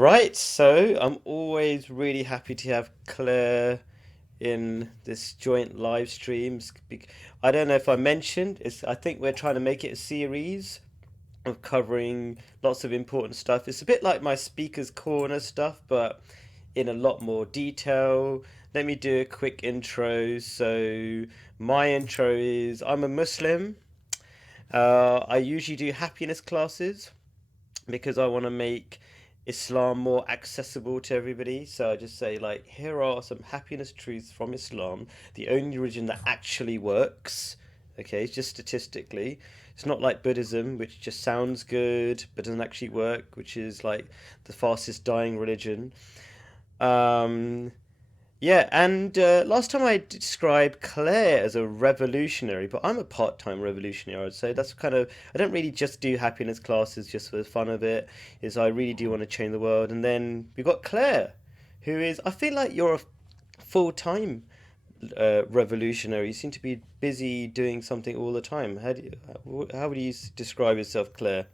Right, so I'm always really happy to have Claire in this joint live streams. I don't know if I mentioned, I think we're trying to make it a series of covering lots of important stuff. It's a bit like my speaker's corner stuff, but in a lot more detail. Let me do a quick intro. So, my intro is I'm a Muslim. I usually do happiness classes because I want to make Islam more accessible to everybody. So I just say, like, here are some happiness truths from Islam, the only religion that actually works. Okay, it's just statistically. It's not like Buddhism, which just sounds good but doesn't actually work, which is like the fastest dying religion. Um, yeah, and last time I described Claire as a revolutionary, but I'm a part-time revolutionary, I would say. That's kind of, I don't really just do happiness classes just for the fun of it, is I really do want to change the world. And then we've got Claire, who is, I feel like you're a full-time revolutionary. You seem to be busy doing something all the time. How would you describe yourself, Claire?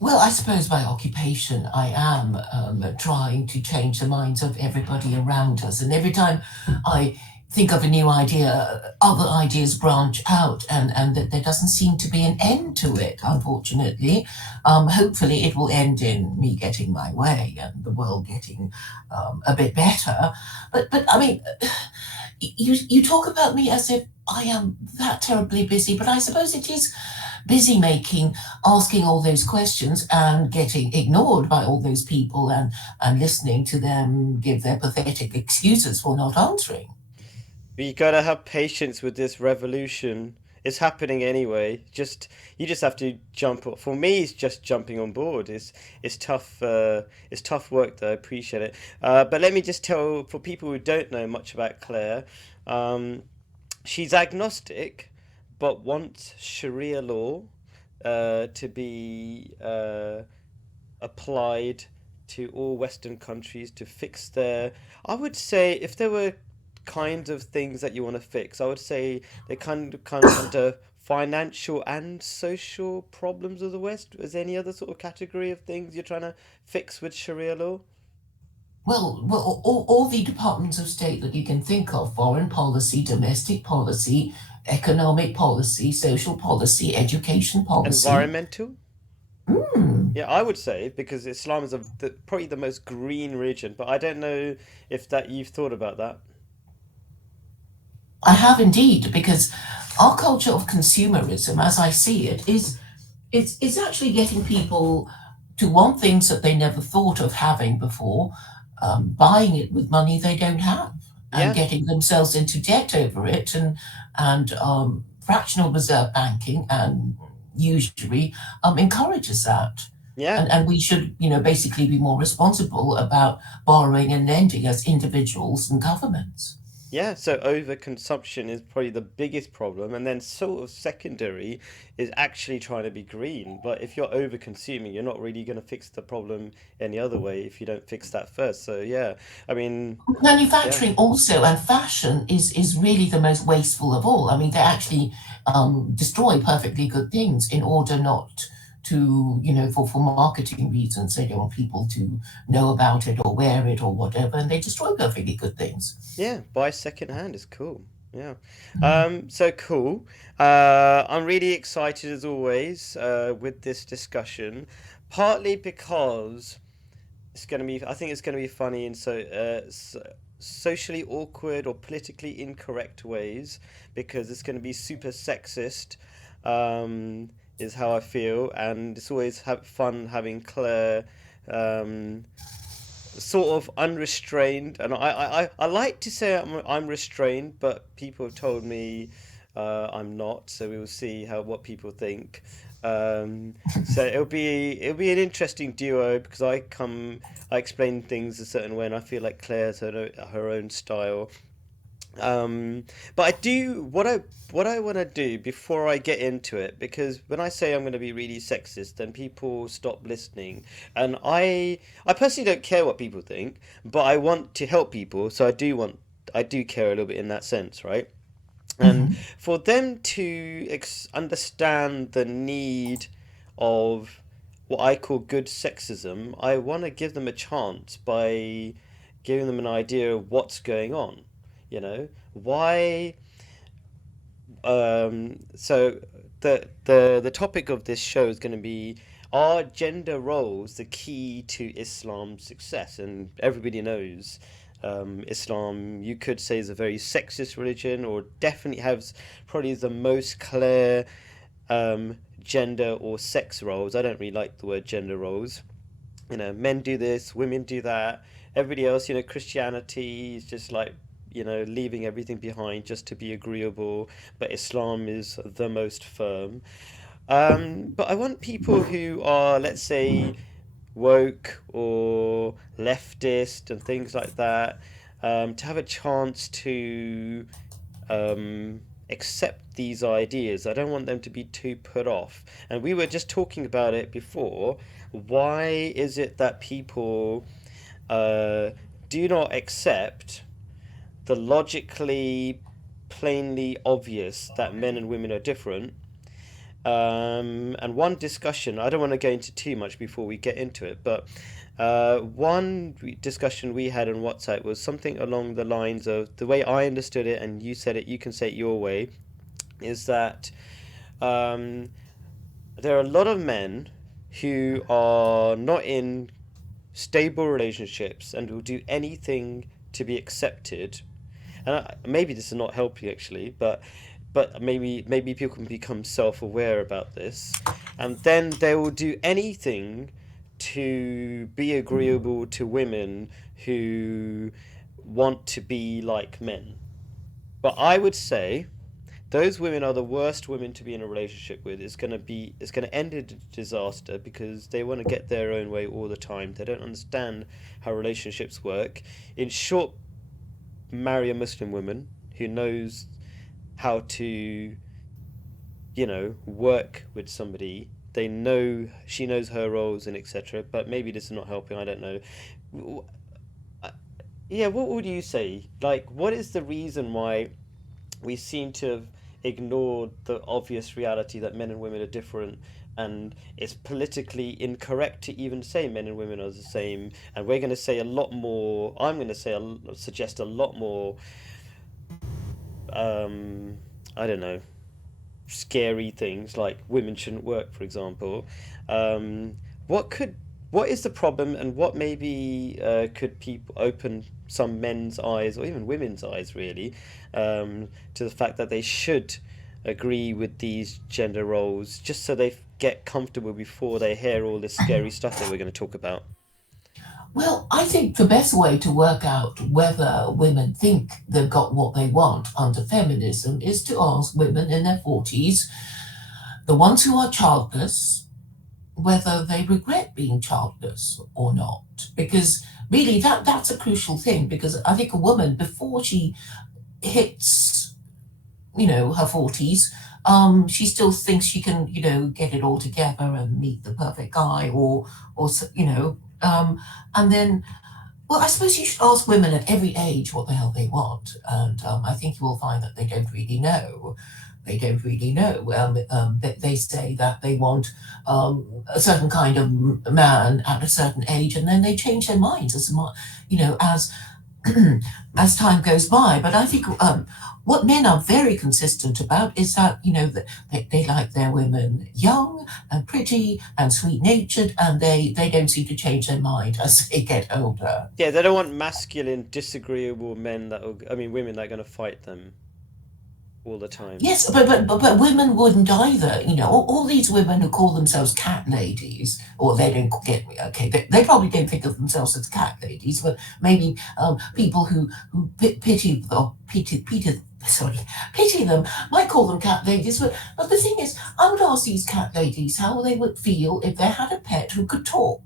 Well, I suppose by occupation, I am trying to change the minds of everybody around us. And every time I think of a new idea, other ideas branch out, and that there doesn't seem to be an end to it, unfortunately. Hopefully, it will end in me getting my way and the world getting a bit better. But I mean, you talk about me as if I am that terribly busy, but I suppose it is busy making, asking all those questions and getting ignored by all those people and listening to them give their pathetic excuses for not answering. But you gotta have patience with this revolution. It's happening anyway. You just have to jump. For me, it's just jumping on board. It's tough. It's tough work, though. I appreciate it. But let me just tell for people who don't know much about Claire, um, she's agnostic, but wants Sharia law to be applied to all Western countries to fix their. I would say if there were kinds of things that you want to fix, I would say they kind of come under financial and social problems of the West. Is there any other sort of category of things you're trying to fix with Sharia law? Well, all the departments of state that you can think of, foreign policy, domestic policy, economic policy, social policy, education policy. Environmental? Hmm. Yeah, I would say because Islam is probably the most green religion, but I don't know if that you've thought about that. I have indeed, because our culture of consumerism, as I see it, is actually getting people to want things that they never thought of having before, buying it with money they don't have, and Yeah, getting themselves into debt over it, and fractional reserve banking and usury encourages that. yeah. And we should, basically be more responsible about borrowing and lending as individuals and governments. Yeah, so overconsumption is probably the biggest problem, and then sort of secondary is actually trying to be green. But if you're over consuming, you're not really going to fix the problem any other way if you don't fix that first. So yeah, I mean, yeah, Manufacturing also and fashion is really the most wasteful of all. I mean, they actually destroy perfectly good things in order not to, for marketing reasons. They don't want people to know about it or wear it or whatever, and they destroy perfectly good things. yeah, buy second hand is cool. Yeah, so cool. I'm really excited as always with this discussion, partly because it's gonna be. I think it's gonna be funny in socially awkward or politically incorrect ways because it's gonna be super sexist. Is how I feel, and it's always fun having Claire um, sort of unrestrained. And I like to say I'm restrained, but people have told me I'm not. So we will see how what people think. So it'll be an interesting duo because I explain things a certain way, and I feel like Claire's her own style. Um, but I do what I want to do before I get into it because when I say I'm going to be really sexist, then people stop listening, and I personally don't care what people think, but I want to help people, so I do care a little bit in that sense, right? And Mhm. for them to understand the need of what I call good sexism, I want to give them a chance by giving them an idea of what's going on. You know, why so the topic of this show is going to be, are gender roles the key to Islam's success? And everybody knows Islam, you could say, is a very sexist religion, or definitely has probably the most clear gender or sex roles. I don't really like the word gender roles. You know, men do this, women do that. Everybody else, you know, Christianity is just like, you know, leaving everything behind just to be agreeable. But Islam is the most firm. But I want people who are, let's say, woke or leftist and things like that, to have a chance to accept these ideas. I don't want them to be too put off. And we were just talking about it before. Why is it that people uh, do not accept the logically, plainly obvious that men and women are different? And one discussion, I don't want to go into too much before we get into it, but one discussion we had on WhatsApp was something along the lines of, the way I understood it, and you said it, you can say it your way, is that um, there are a lot of men who are not in stable relationships and will do anything to be accepted. And maybe this is not helping actually, but maybe people can become self-aware about this, and then they will do anything to be agreeable to women who want to be like men. But I would say those women are the worst women to be in a relationship with. It's going to end in disaster because they want to get their own way all the time. They don't understand how relationships work. In short, marry a Muslim woman who knows how to, you know, work with somebody. They know, she knows her roles and etc. But maybe this is not helping. I don't know. Yeah, what would you say? Like, what is the reason why we seem to have ignored the obvious reality that men and women are different, and it's politically incorrect to even say men and women are the same, and we're going to say a lot more, I'm going to say, suggest a lot more, um, I don't know, scary things like women shouldn't work, for example. Um, what could, what is the problem, and what maybe could people open some men's eyes or even women's eyes really, to the fact that they should agree with these gender roles just so they get comfortable before they hear all this scary stuff that we're going to talk about? Well, I think the best way to work out whether women think they've got what they want under feminism is to ask women in their 40s, the ones who are childless, whether they regret being childless or not. Because really, that's a crucial thing. Because I think a woman, before she hits, her 40s, she still thinks she can, get it all together and meet the perfect guy, or and then, well, I suppose you should ask women at every age what the hell they want, and I think you will find that they don't really know. They don't really know. They say that they want a certain kind of man at a certain age, and then they change their minds as as time goes by. But I think what men are very consistent about is that that they like their women young and pretty and sweet natured, and they don't seem to change their mind as they get older. Yeah, they don't want masculine, disagreeable men that will, I mean, women that are going to fight them all the time. Yes, but women wouldn't either. All these women who call themselves cat ladies, or they don't get me. Okay, they probably don't think of themselves as cat ladies, but maybe people who pity them might call them cat ladies. But the thing is, I would ask these cat ladies how they would feel if they had a pet who could talk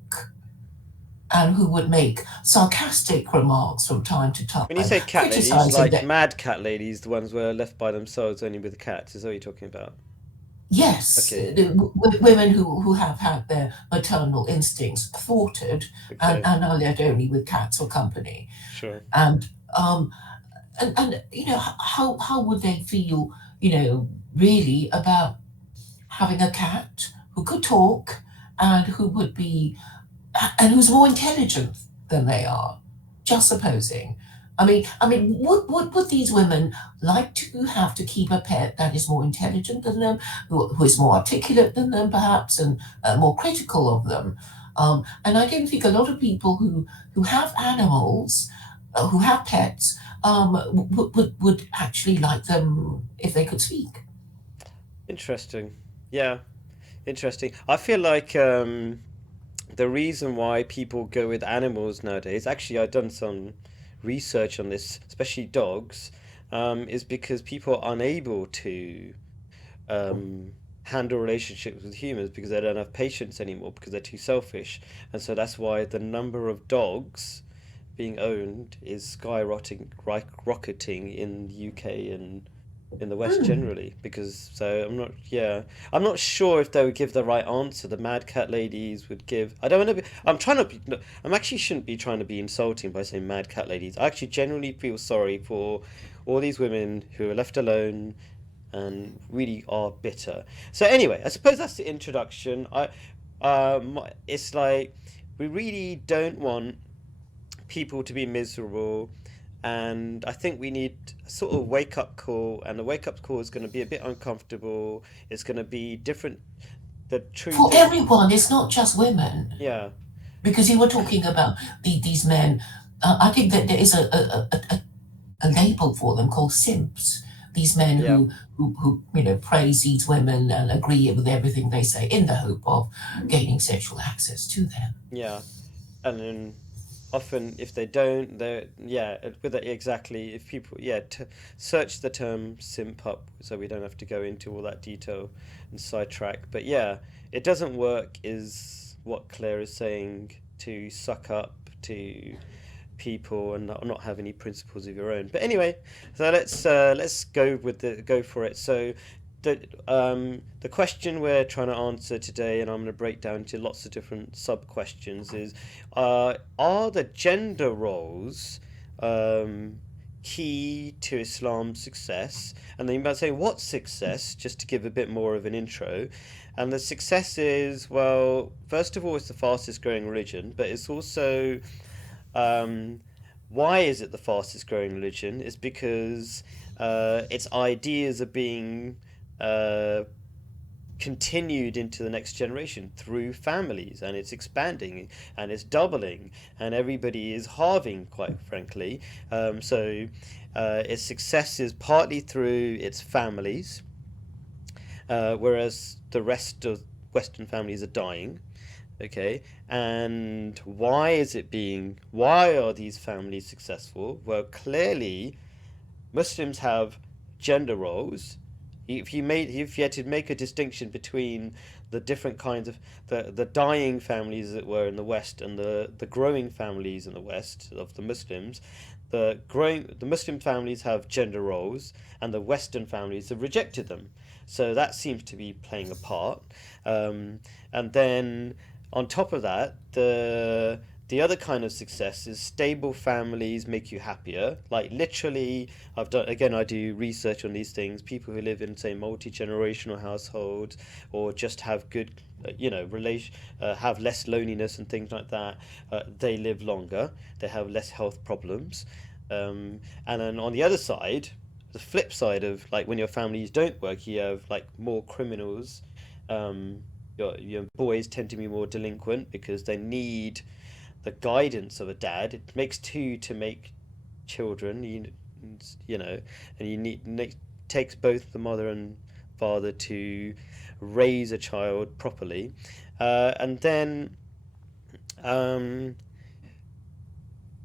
and who would make sarcastic remarks from time to time, When you say cat ladies, criticizing like them. mad cat ladies, the ones where are left by themselves only with cats, is that what you're talking about? Yes, Okay, women who have had their maternal instincts thwarted, and, okay, and are left only with cats or company. sure. And how would they feel, really, about having a cat who could talk and who would be and who's more intelligent than they are. Just supposing. I mean, would these women like to have to keep a pet that is more intelligent than them, who is more articulate than them, perhaps, and more critical of them? And I don't think a lot of people who have animals, who have pets, would actually like them if they could speak. Interesting. Yeah, interesting. I feel like the reason why people go with animals nowadays, actually, I've done some research on this, especially dogs, is because people are unable to um, handle relationships with humans because they don't have patience anymore because they're too selfish. And so that's why the number of dogs being owned is skyrocketing, rocketing in the UK and in the West Hmm. generally. Because so I'm not, yeah, I'm not sure if they would give the right answer. The Mad Cat ladies would give. I don't want to be. I'm trying to be. No, I'm actually shouldn't be trying to be insulting by saying Mad Cat ladies. I actually genuinely feel sorry for all these women who are left alone and really are bitter. So anyway, I suppose that's the introduction. It's like we really don't want people to be miserable, and I think we need a sort of wake up call, and the wake up call is going to be a bit uncomfortable. It's going to be different. The For truth is, everyone, it's not just women. yeah, Because you were talking about these men. I think that there is a label for them called simps. These men yeah, who praise these women and agree with everything they say in the hope of gaining sexual access to them. yeah, and then often if they don't, they're yeah, with it exactly. If people yeah, search the term simp up so we don't have to go into all that detail and sidetrack. But yeah, it doesn't work, is what Claire is saying, to suck up to people and not have any principles of your own. But anyway, so let's go for it. So the question we're trying to answer today, and I'm going to break down into lots of different sub questions, is are the gender roles um, key to Islam's success? And then you might say, what's success? Just to give a bit more of an intro. And the success is, well, first of all, it's the fastest growing religion, but it's also um, why is it the fastest growing religion? Is because its ideas are being uh, continued into the next generation through families, and it's expanding and it's doubling, and everybody is halving, quite frankly. Its success is partly through its families, whereas the rest of Western families are dying. Okay, and why are these families successful? Well, clearly Muslims have gender roles. If you had to make a distinction between the different kinds of the dying families that were in the West and the growing families in the West of the Muslims, the Muslim families have gender roles, and the Western families have rejected them. So that seems to be playing a part. And then on top of that, the other kind of success is stable families make you happier. Like literally, I've done again. I do research on these things. People who live in, say, multi-generational households, or just have good, have less loneliness and things like that. They live longer. They have less health problems. And then on the other side, the flip side of like when your families don't work, you have like more criminals. Your boys tend to be more delinquent because they need the guidance of a dad. It makes two to make children, you know, and takes both the mother and father to raise a child properly. And then, um,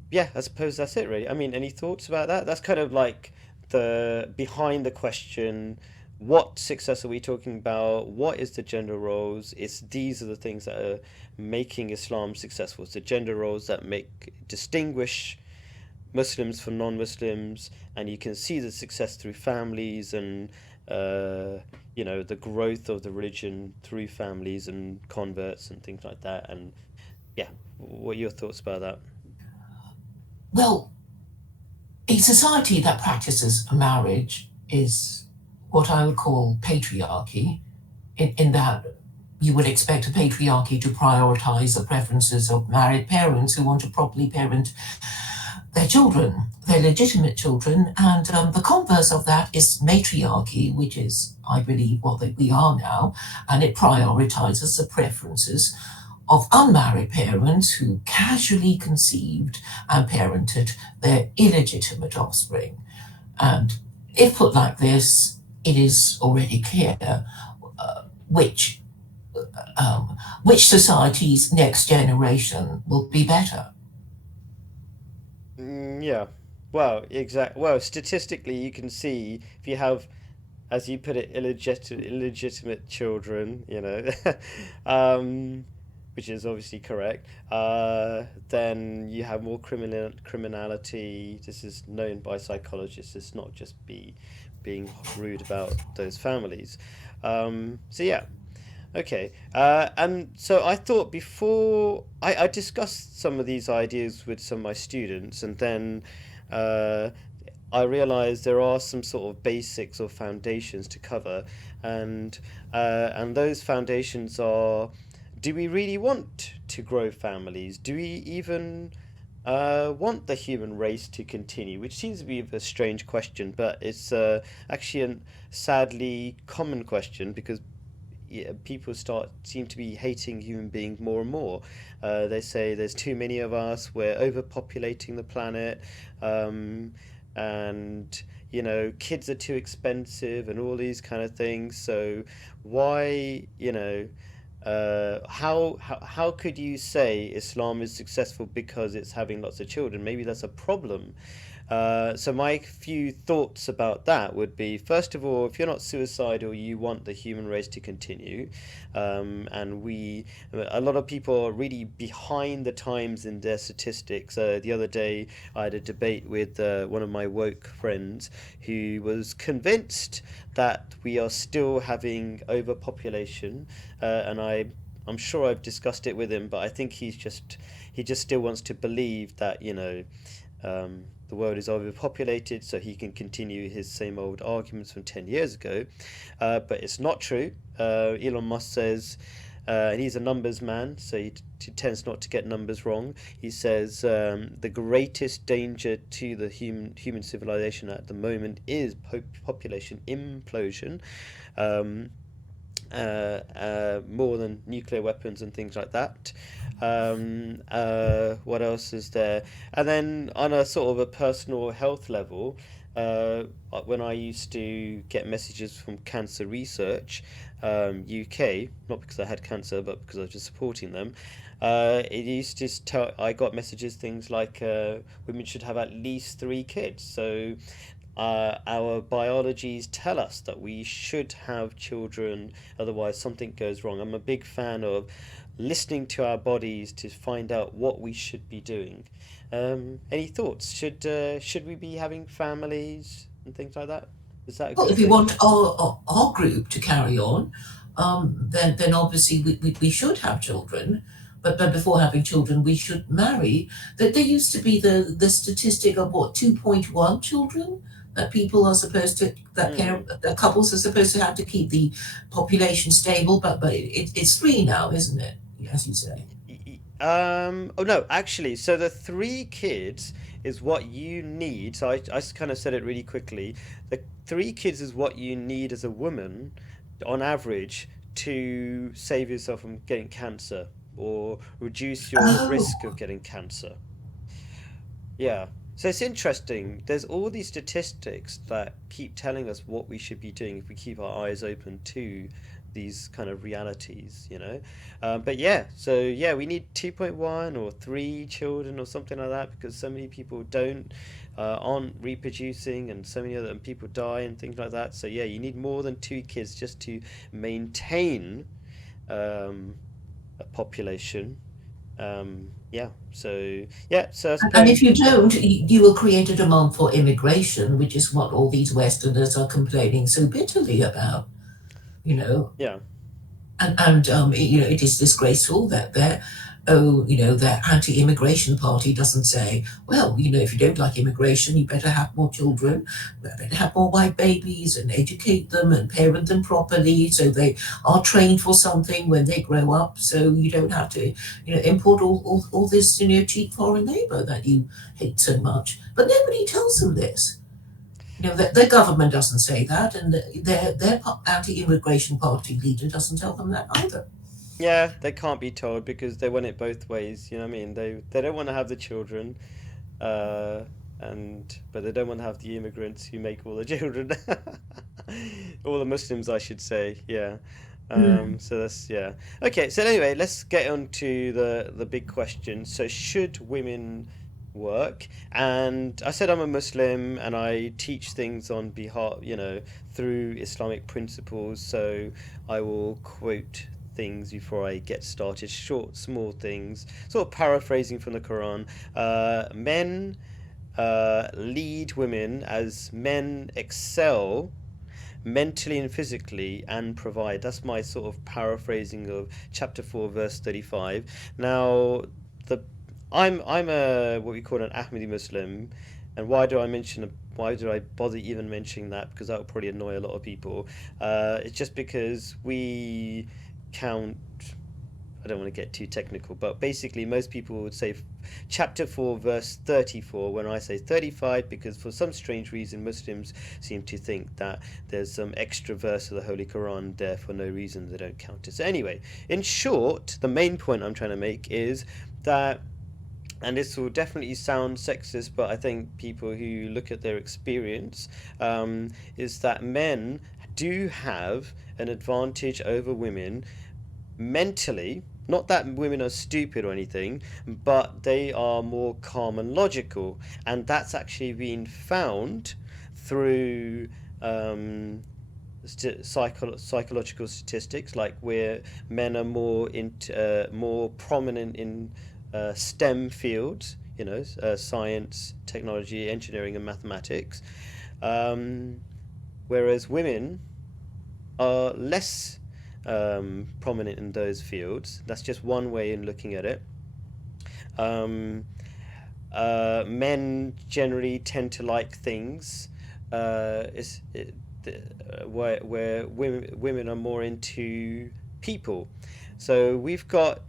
yeah, I suppose that's it, really. I mean, any thoughts about that? That's kind of like the behind the question, what success are we talking about? What is the gender roles? It's these are the things that are making Islam successful. It's the gender roles that make distinguish Muslims from non-Muslims, and you can see the success through families and uh, the growth of the religion through families and converts and things like that. And yeah, what are your thoughts about that? Well, a society that practices marriage is what I would call patriarchy, in that you would expect a patriarchy to prioritize the preferences of married parents who want to properly parent their children, their legitimate children, and the converse of that is matriarchy, which is, I believe, what we are now, and it prioritizes the preferences of unmarried parents who casually conceived and parented their illegitimate offspring. And if put like this, it is already clear which society's next generation will be better. Yeah. Well, Well, statistically, you can see if you have, as you put it, illegitimate children, which is obviously correct, then you have more criminality. This is known by psychologists. It's not just being rude about those families. So yeah, okay. And so I thought before I discussed some of these ideas with some of my students, and then uh, I realized there are some sort of basics or foundations to cover, and those foundations are: do we really want to grow families? Do we even want the human race to continue? Which seems to be a strange question, but it's actually a sadly common question because yeah, people start seem to be hating human beings more and more. They say there's too many of us. We're overpopulating the planet, and kids are too expensive, and all these kind of things. So why, how could you say Islam is successful because it's having lots of children? Maybe that's a problem. So my few thoughts about that would be, first of all, if you're not suicidal, you want the human race to continue, and a lot of people are really behind the times in their statistics. The other day, I had a debate with one of my woke friends who was convinced that we are still having overpopulation, and I'm sure I've discussed it with him, but I think he just still wants to believe that the world is overpopulated, so he can continue his same old arguments from 10 years ago. But it's not true. Elon Musk says, and he's a numbers man, so he tends not to get numbers wrong. He says the greatest danger to the human civilization at the moment is population implosion. More than nuclear weapons and things like that. What else is there? And then on a sort of a personal health level, when I used to get messages from Cancer Research UK, not because I had cancer, but because I was just supporting them, it used to tell I got messages things like women should have at least 3 kids. So our biologies tell us that we should have children, otherwise something goes wrong. I'm a big fan of listening to our bodies to find out what we should be doing. Any thoughts? Should we be having families and things like that? Is that a Well, good if we thing? want our group to carry on, then obviously we should have children. But before having children, we should marry. That there used to be the statistic of what 2.1 children that people are supposed to Hmm. that couples are supposed to have to keep the population stable. But it's 3 now, isn't it? As you say. Oh no, actually, so the 3 kids is what you need. So I kind of said it really quickly. The 3 kids is what you need as a woman, on average, to save yourself from getting cancer or reduce your Oh, risk of getting cancer. Yeah. So it's interesting. There's all these statistics that keep telling us what we should be doing if we keep our eyes open to these kind of realities. But yeah, so yeah, we need 2.1 or 3 children or something like that because so many people aren't reproducing and so many other people die and things like that. So yeah, you need more than 2 kids just to maintain um, a population. Yeah, so yeah, so I and suppose if you don't, you will create a demand for immigration, which is what all these Westerners are complaining so bitterly about. You know, yeah. and it is disgraceful that there. oh, the anti-immigration party doesn't say, well, if you don't like immigration, you better have more children, you better have more white babies and educate them and parent them properly so they are trained for something when they grow up. So you don't have to, import all this, cheap foreign labor that you hate so much. But nobody tells them this. The government doesn't say that, and their anti-immigration party leader doesn't tell them that either. Yeah, they can't be told because they want it both ways. You know what I mean? They don't want to have the children, uh, and but they don't want to have the immigrants who make all the children, all the Muslims, I should say. Yeah. So that's yeah. Okay. So anyway, let's get on to the big question. So should women work? And I said I'm a Muslim and I teach things on behalf, through Islamic principles. So I will quote things before I get started, short, small things, sort of paraphrasing from the Quran. Men lead women as men excel mentally and physically and provide. That's my sort of paraphrasing of chapter 4, verse 35. Now, the I'm a what we call an Ahmadi Muslim, and why do I bother even mentioning that? Because that will probably annoy a lot of people. It's just because we count. I don't want to get too technical, but basically, most people would say chapter 4, verse 34, when I say 35, because for some strange reason, Muslims seem to think that there's some extra verse of the Holy Quran there for no reason they don't count it. So, anyway, in short, the main point I'm trying to make is that, and this will definitely sound sexist, but I think people who look at their experience, is that men do have an advantage over women mentally. Not that women are stupid or anything, but they are more calm and logical, and that's actually been found through psychological statistics, like where men are more prominent in STEM fields, science, technology, engineering, and mathematics, um, whereas women are less prominent in those fields. That's just one way in looking at it. Um, Men generally tend to like things is it, where women are more into people. So we've got.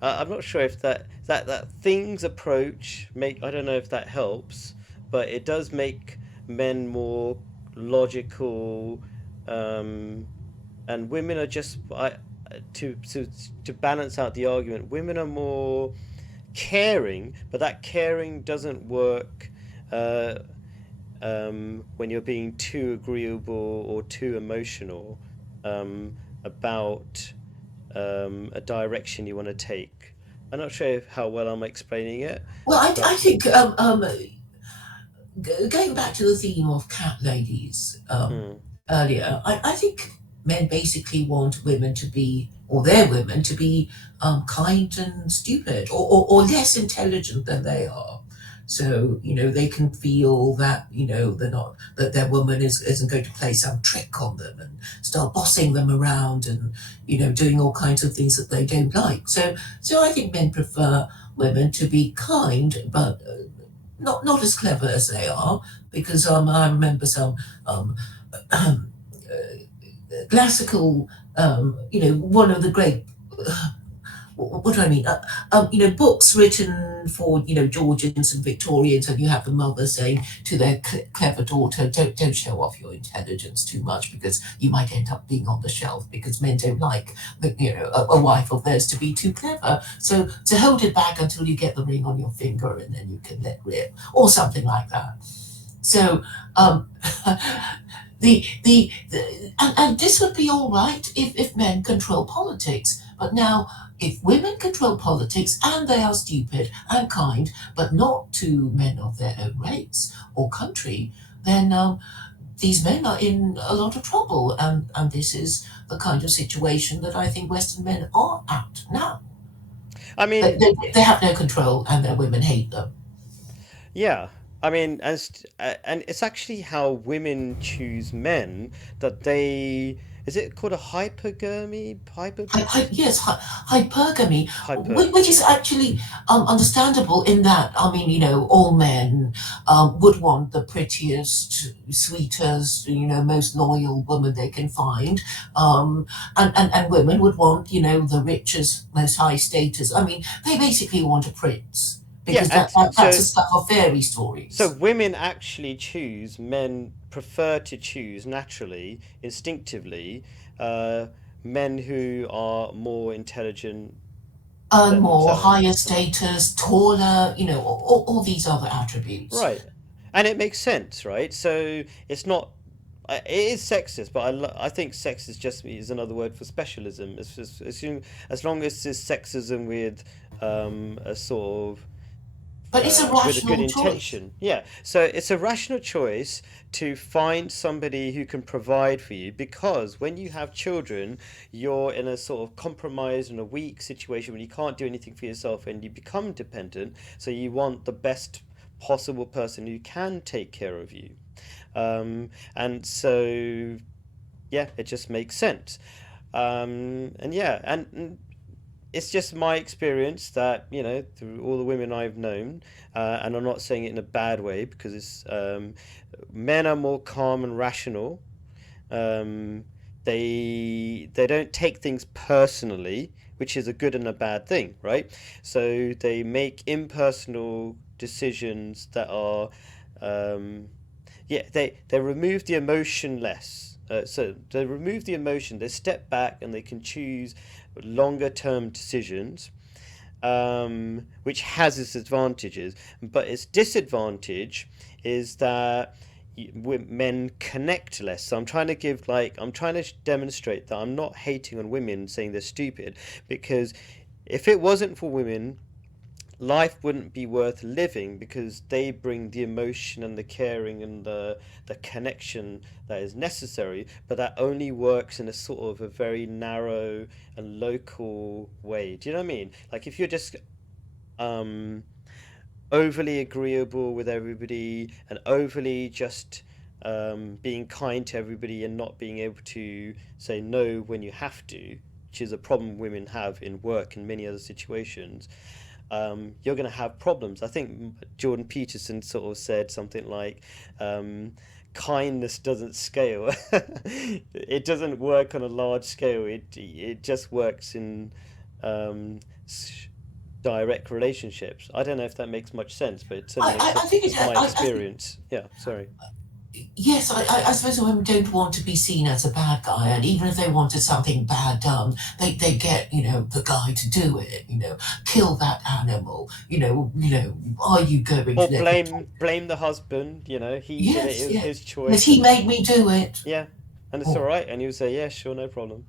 I'm not sure if that things approach make. I don't know if that helps, but it does make men more logical, um, and women are just to balance out the argument. Women are more caring, but that caring doesn't work uh, when you're being too agreeable or too emotional about a direction you want to take. I'm not sure how well I'm explaining it, Well, I but think going back to the theme of cat ladies mm, earlier, I think men basically want women to be, or their women to be, kind and stupid, or less intelligent than they are. So they can feel that they're not, that their woman isn't going to play some trick on them and start bossing them around and doing all kinds of things that they don't like. So I think men prefer women to be kind, but not as clever as they are, because I remember some um, classical, one of the great, what do I mean? Books written for Georgians and Victorians, and you have the mother saying to their clever daughter, "Don't show off your intelligence too much, because you might end up being on the shelf, because men don't like a wife of theirs to be too clever. So to hold it back until you get the ring on your finger, and then you can let rip, or something like that." So um, and this would be all right if men control politics. But now, if women control politics and they are stupid and kind, but not to men of their own race or country, then these men are in a lot of trouble. And this is the kind of situation that I think Western men are at now. I They, mean, they have no control and their women hate them. yeah, I mean, and it's actually how women choose men that they. Is it called a hypergamy? Yes, hypergamy, Hyper. which is Yeah. actually understandable in that, I mean, all men would want the prettiest, sweetest, most loyal woman they can find. Um, and women would want, the richest, most high status. I mean, they basically want a prince Yeah, because and that's so the stuff of fairy so stories. women actually choose, men prefer to choose naturally, instinctively, uh, men who are more intelligent Earn than more, themselves. higher status, taller, all these other attributes. Right. And it makes sense, right? So it's not it is sexist, but I think sexist just is another word for specialism. It's just assume as long as it's sexism with a sort of But it's a with a good rational choice. intention. Yeah. So it's a rational choice to find somebody who can provide for you because when you have children, you're in a sort of compromised and a weak situation when you can't do anything for yourself and you become dependent. So you want the best possible person who can take care of you. And so, yeah, it just makes sense. And yeah, and it's just my experience that through all the women I've known, and I'm not saying it in a bad way because it's men are more calm and rational. Um, they don't take things personally, which is a good and a bad thing, right? So they make impersonal decisions that are um, yeah, they remove the emotion less. So they remove the emotion, they step back and they can choose longer term decisions, which has its advantages. But its disadvantage is that men connect less. So I'm trying to demonstrate that I'm not hating on women saying they're stupid, because if it wasn't for women, life wouldn't be worth living because they bring the emotion and the caring and the connection that is necessary, but that only works in a sort of a very narrow and local way. Do you know what I mean? Like if you're just um overly agreeable with everybody and overly just being kind to everybody and not being able to say no when you have to, which is a problem women have in work and many other situations, you're going to have problems. I think Jordan Peterson sort of said something like, kindness doesn't scale. It doesn't work on a large scale. It just works in um, direct relationships. I don't know if that makes much sense, but it certainly makes I sense. think It's my I think experience. Yeah, sorry. yes, I suppose women don't want to be seen as a bad guy, and even if they wanted something bad done, they get the guy to do it. Kill that animal. Are you going Or to let me? blame the husband. He did it. It Yes, was yes, his yes. choice, He and made me do it. yeah, and it's all Oh, right. And he'll say, yeah, sure, no problem.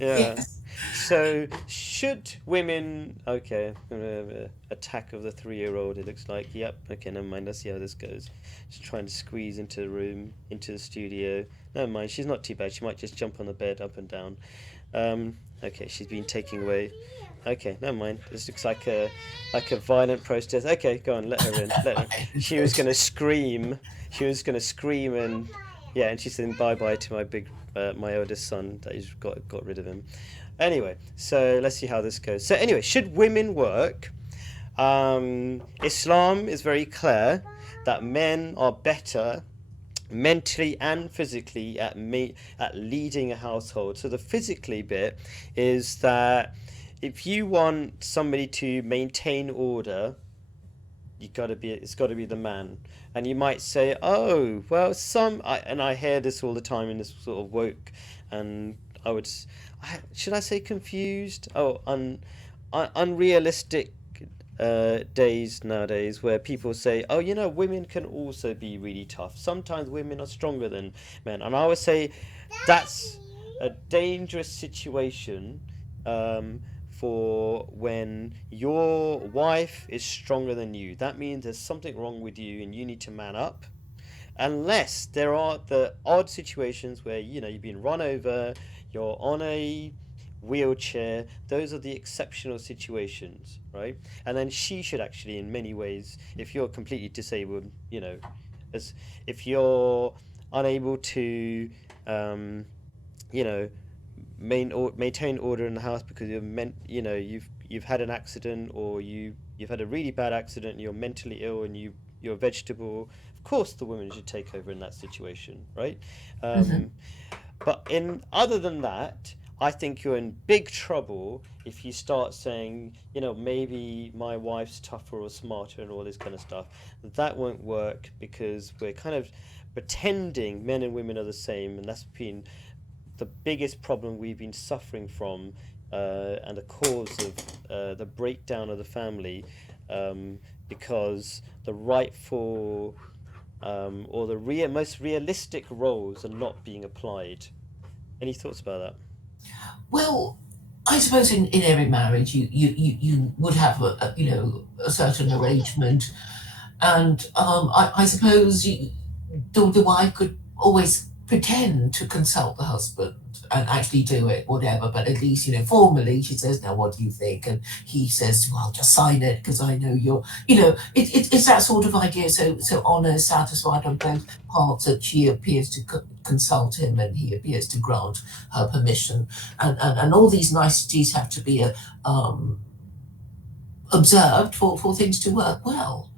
Yeah. yes. So, should women? Okay, attack of the 3-year-old. It looks like. Yep. Okay, never mind. Let's see how this goes. She's trying to squeeze into the room, into the studio. Never mind. She's not too bad. She might just jump on the bed up and down. Okay, she's been taken away. Okay, never mind. This looks like a violent protest. Okay, go on. Let her in. Let her. She was gonna scream. She was gonna scream and yeah, and she's saying bye bye to my eldest son that he's got rid of him. Anyway, so let's see how this goes. So anyway, should women work? Islam is very clear that men are better mentally and physically at leading a household. So the physically bit is that if you want somebody to maintain order, it's got to be the man. And you might say, oh well, and I hear this all the time in this sort of woke, and I would should I say confused, unrealistic days nowadays where people say, oh, women can also be really tough, sometimes women are stronger than men, and I would say that's a dangerous situation, for when your wife is stronger than you. That means there's something wrong with you and you need to man up. Unless there are the odd situations where you've been run over, you're on a wheelchair. Those are the exceptional situations, right? And then she should actually, in many ways, if you're completely disabled, as if you're unable to, um, you know, maintain order in the house because you've had an accident, or you've had a really bad accident and you're mentally ill and you're a vegetable. Of course, the woman should take over in that situation, right? Hmm. Um, but in other than that, I think you're in big trouble if you start saying, maybe my wife's tougher or smarter and all this kind of stuff. That won't work because we're kind of pretending men and women are the same, and that's been the biggest problem we've been suffering from, and the cause of the breakdown of the family, because the rightful, or the most realistic roles are not being applied. Any thoughts about that? Well, I suppose in every marriage you would have a certain arrangement, and I suppose the wife could always pretend to consult the husband and actually do it, whatever. But at least formally she says, "Now, what do you think?" And he says, "Well, just sign it because I know you're." It's that sort of idea. So Honor is satisfied on both parts that she appears to consult him and he appears to grant her permission, and all these niceties have to be um, observed for things to work well,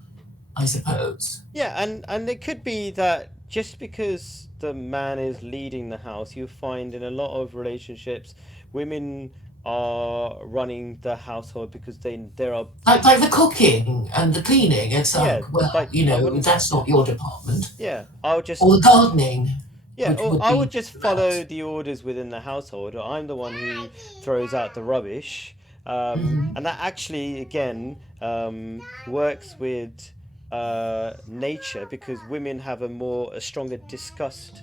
I suppose. Yeah, and it could be that just because the man is leading the house, you find in a lot of relationships, women are running the household because there are Like the cooking and the cleaning. It's yeah, like, well, like I wouldn't that's not your department. yeah, I would just Or the gardening, yeah, which or would I would be just that. follow the orders within the household. I'm the one who throws out the rubbish, Mhm. and that actually again works with nature because women have a stronger disgust.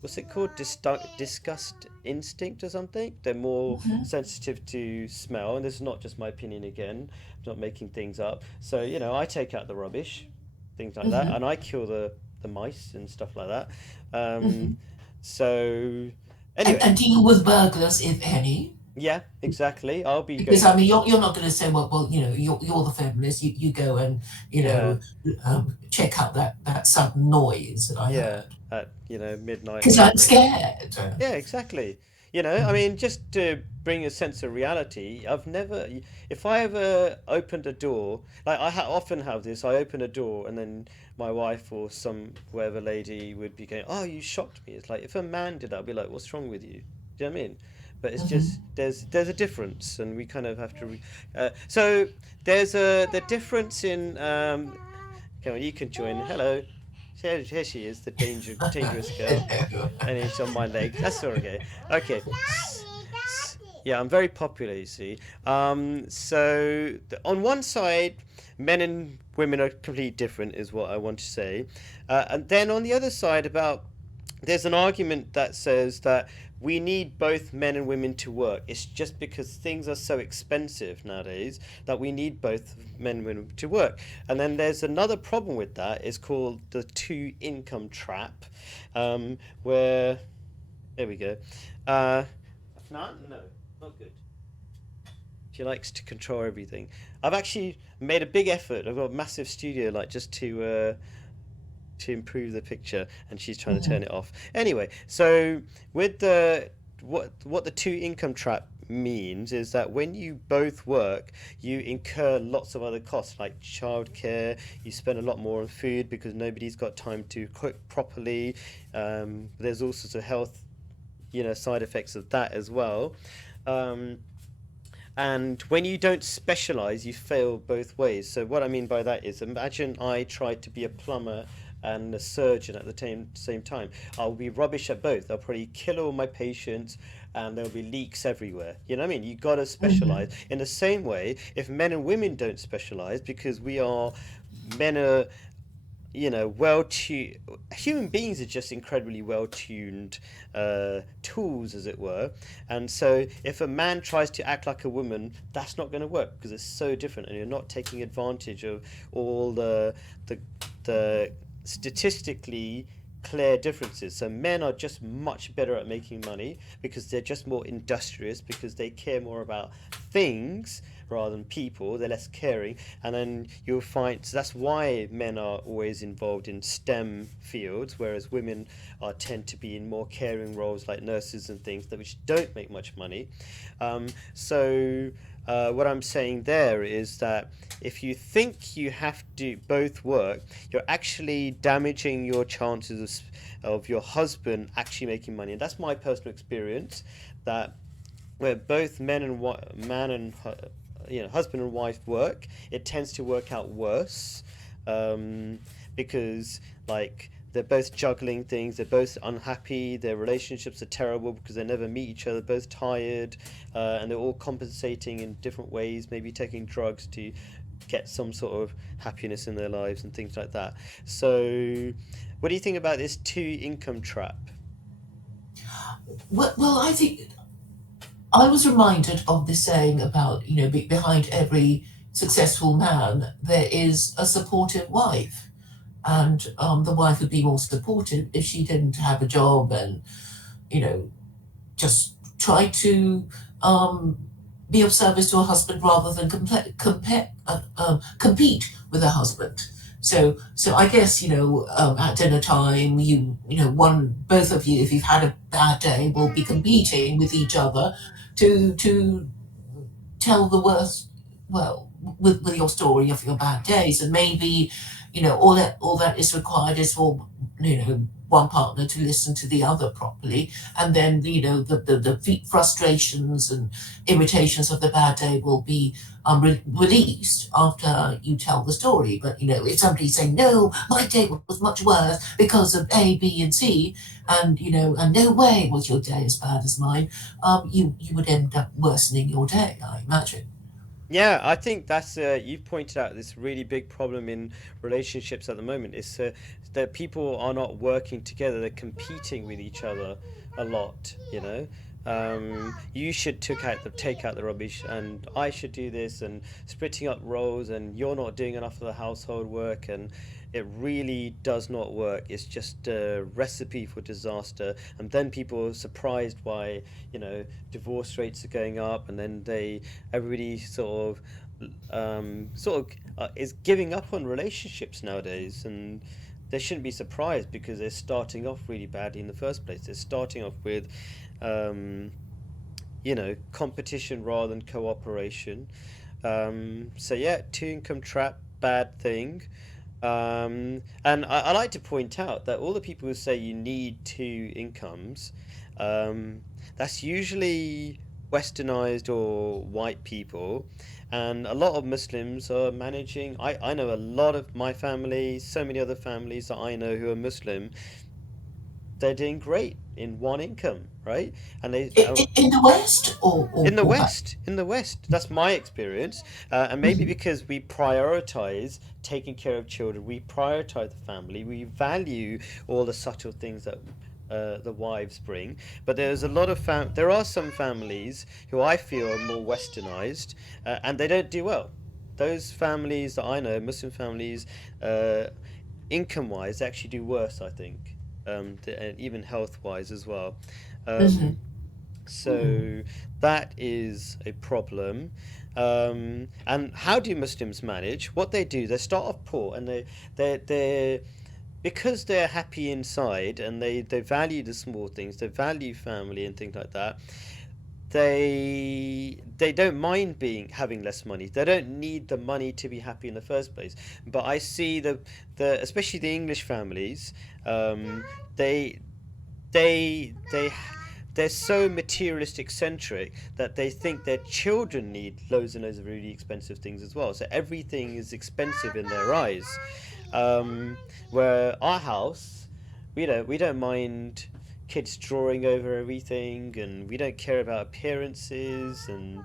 What's it called? Disgust instinct or something. They're more Mhm. sensitive to smell, and this is not just my opinion. Again, I'm not making things up. So I take out the rubbish, things like that, Mhm. and I kill the mice and stuff like that. Um, Mhm. so And, anyway, and deal with burglars, if any. yeah, exactly. I'll be Because going I up. mean, you're not going to say, well, you're the feminist. You go and Yeah, check out that sudden noise that I yeah, heard at midnight or because I'm whatever. scared. Yeah, exactly. I Mhm. mean, just to bring a sense of reality, if I ever opened a door, like often have this, I open a door and then my wife or some whoever lady would be going, "Oh, you shocked me." It's like if a man did that, I'd be like, "What's wrong with you?" Do you know what I mean? But it's just Mhm. there's a difference, and we kind of have to. So there's the difference in. Come on, you can join. Hello, here she is, the dangerous girl, and it's on my leg. That's all okay. Okay. Yeah, I'm very popular, you see. On one side, men and women are completely different, is what I want to say. And then on the other side, there's an argument that says that we need both men and women to work. It's just because things are so expensive nowadays that we need both men and women to work. And then there's another problem with that. It's called the two income trap, where there we go. Uh, no, no, not good. She likes to control everything. I've actually made a big effort. I've got a massive studio, like just to improve the picture, and she's trying to turn Mhm. it off. Anyway, so with the what the two income trap means is that when you both work, you incur lots of other costs like childcare. You spend a lot more on food because nobody's got time to cook properly. There's all sorts of health, side effects of that as well. Um, and when you don't specialize, you fail both ways. So what I mean by that is, imagine I tried to be a plumber and a surgeon at the same time. I'll be rubbish at both. I'll probably kill all my patients and there'll be leaks everywhere. You know what I mean? You got to specialize. Mhm. In the same way, if men and women don't specialize, because men are well tuned. Human beings are just incredibly well tuned tools, as it were. And so, if a man tries to act like a woman, that's not going to work because it's so different, and you're not taking advantage of all the the statistically clear differences. So men are just much better at making money because they're just more industrious because they care more about things rather than people. They're less caring, and then you'll find, so that's why men are always involved in STEM fields, whereas women are tend to be in more caring roles like nurses and things that which don't make much money. So what I'm saying there is that if you think you have to both work, you're actually damaging your chances of your husband actually making money. And that's my personal experience, that where both man and husband and wife work, it tends to work out worse, um, because like they're both juggling things, they're both unhappy, their relationships are terrible because they never meet each other, both tired, and they're all compensating in different ways, maybe taking drugs to get some sort of happiness in their lives and things like that. So, what do you think about this two income trap? Well, I think I was reminded of the saying about, behind every successful man, there is a supportive wife. And the wife would be more supportive if she didn't have a job and, you know, just try to um, be of service to her husband rather than compete with her husband. So I guess at dinner time, both of you, if you've had a bad day, will be competing with each other to tell the worst, well, with your story of your bad days, and maybe all that is required is for one partner to listen to the other properly, and then the frustrations and irritations of the bad day will be released after you tell the story. But if somebody's saying, no, my day was much worse because of A, B, and C, and no way was your day as bad as mine, you would end up worsening your day, I imagine. Yeah, I think that's you pointed out this really big problem in relationships at the moment. Is that people are not working together; they're competing with each other a lot. You should take out the rubbish, and I should do this, and splitting up roles, and you're not doing enough of the household work, and it really does not work. It's just a recipe for disaster, and then people are surprised why divorce rates are going up, and then everybody is giving up on relationships nowadays, and they shouldn't be surprised because they're starting off really badly in the first place. They're starting off with um, competition rather than cooperation. So yeah, two income trap, bad thing. And I like to point out that all the people who say you need two incomes, um, that's usually westernized or white people. And a lot of Muslims are managing. I know a lot of my family, so many other families that I know who are Muslim, they're doing great in one income, right? And In the West or back? In the West, that's my experience, and maybe Mhm. because we prioritize taking care of children, we prioritize the family, we value all the subtle things that the wives bring. But there are some families who I feel are more westernized, and they don't do well. Those families that I know, Muslim families, uh, income-wise, actually do worse, I think, and even health-wise as well. Um, Mhm. Mhm. so that is a problem. And how do Muslims manage? What they do, they start off poor, and they because they're happy inside, and they value the small things, they value family and things like that. They don't mind being having less money. They don't need the money to be happy in the first place. But I see the especially the English families, they they they're so materialistic centric that they think their children need loads and loads of really expensive things as well. So everything is expensive in their eyes. Um, where our house, we don't mind kids drawing over everything, and we don't care about appearances and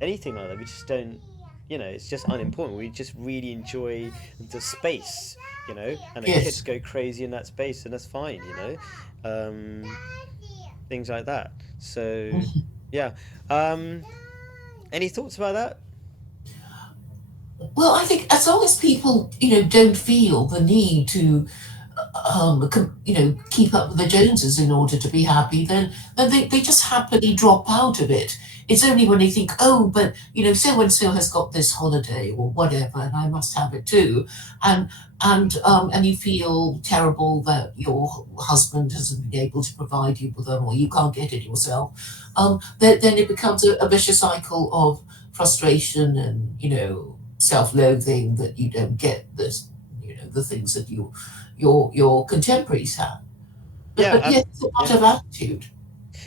anything like that. We just don't. It's just unimportant. We just really enjoy the space, and the kids Yes. go crazy in that space, and that's fine, um, things like that. So, yeah. Um, any thoughts about that? Well, I think as long as people, don't feel the need to, keep up with the Joneses in order to be happy, then they just happily drop out of it. it's only when they think, oh, but so and so has got this holiday or whatever, and I must have it too, and and you feel terrible that your husband hasn't been able to provide you with them, or you can't get it yourself. Then it becomes a vicious cycle of frustration and self-loathing that you don't get this, the things that your contemporaries have. But Yeah, yes, it's a yeah. matter of attitude.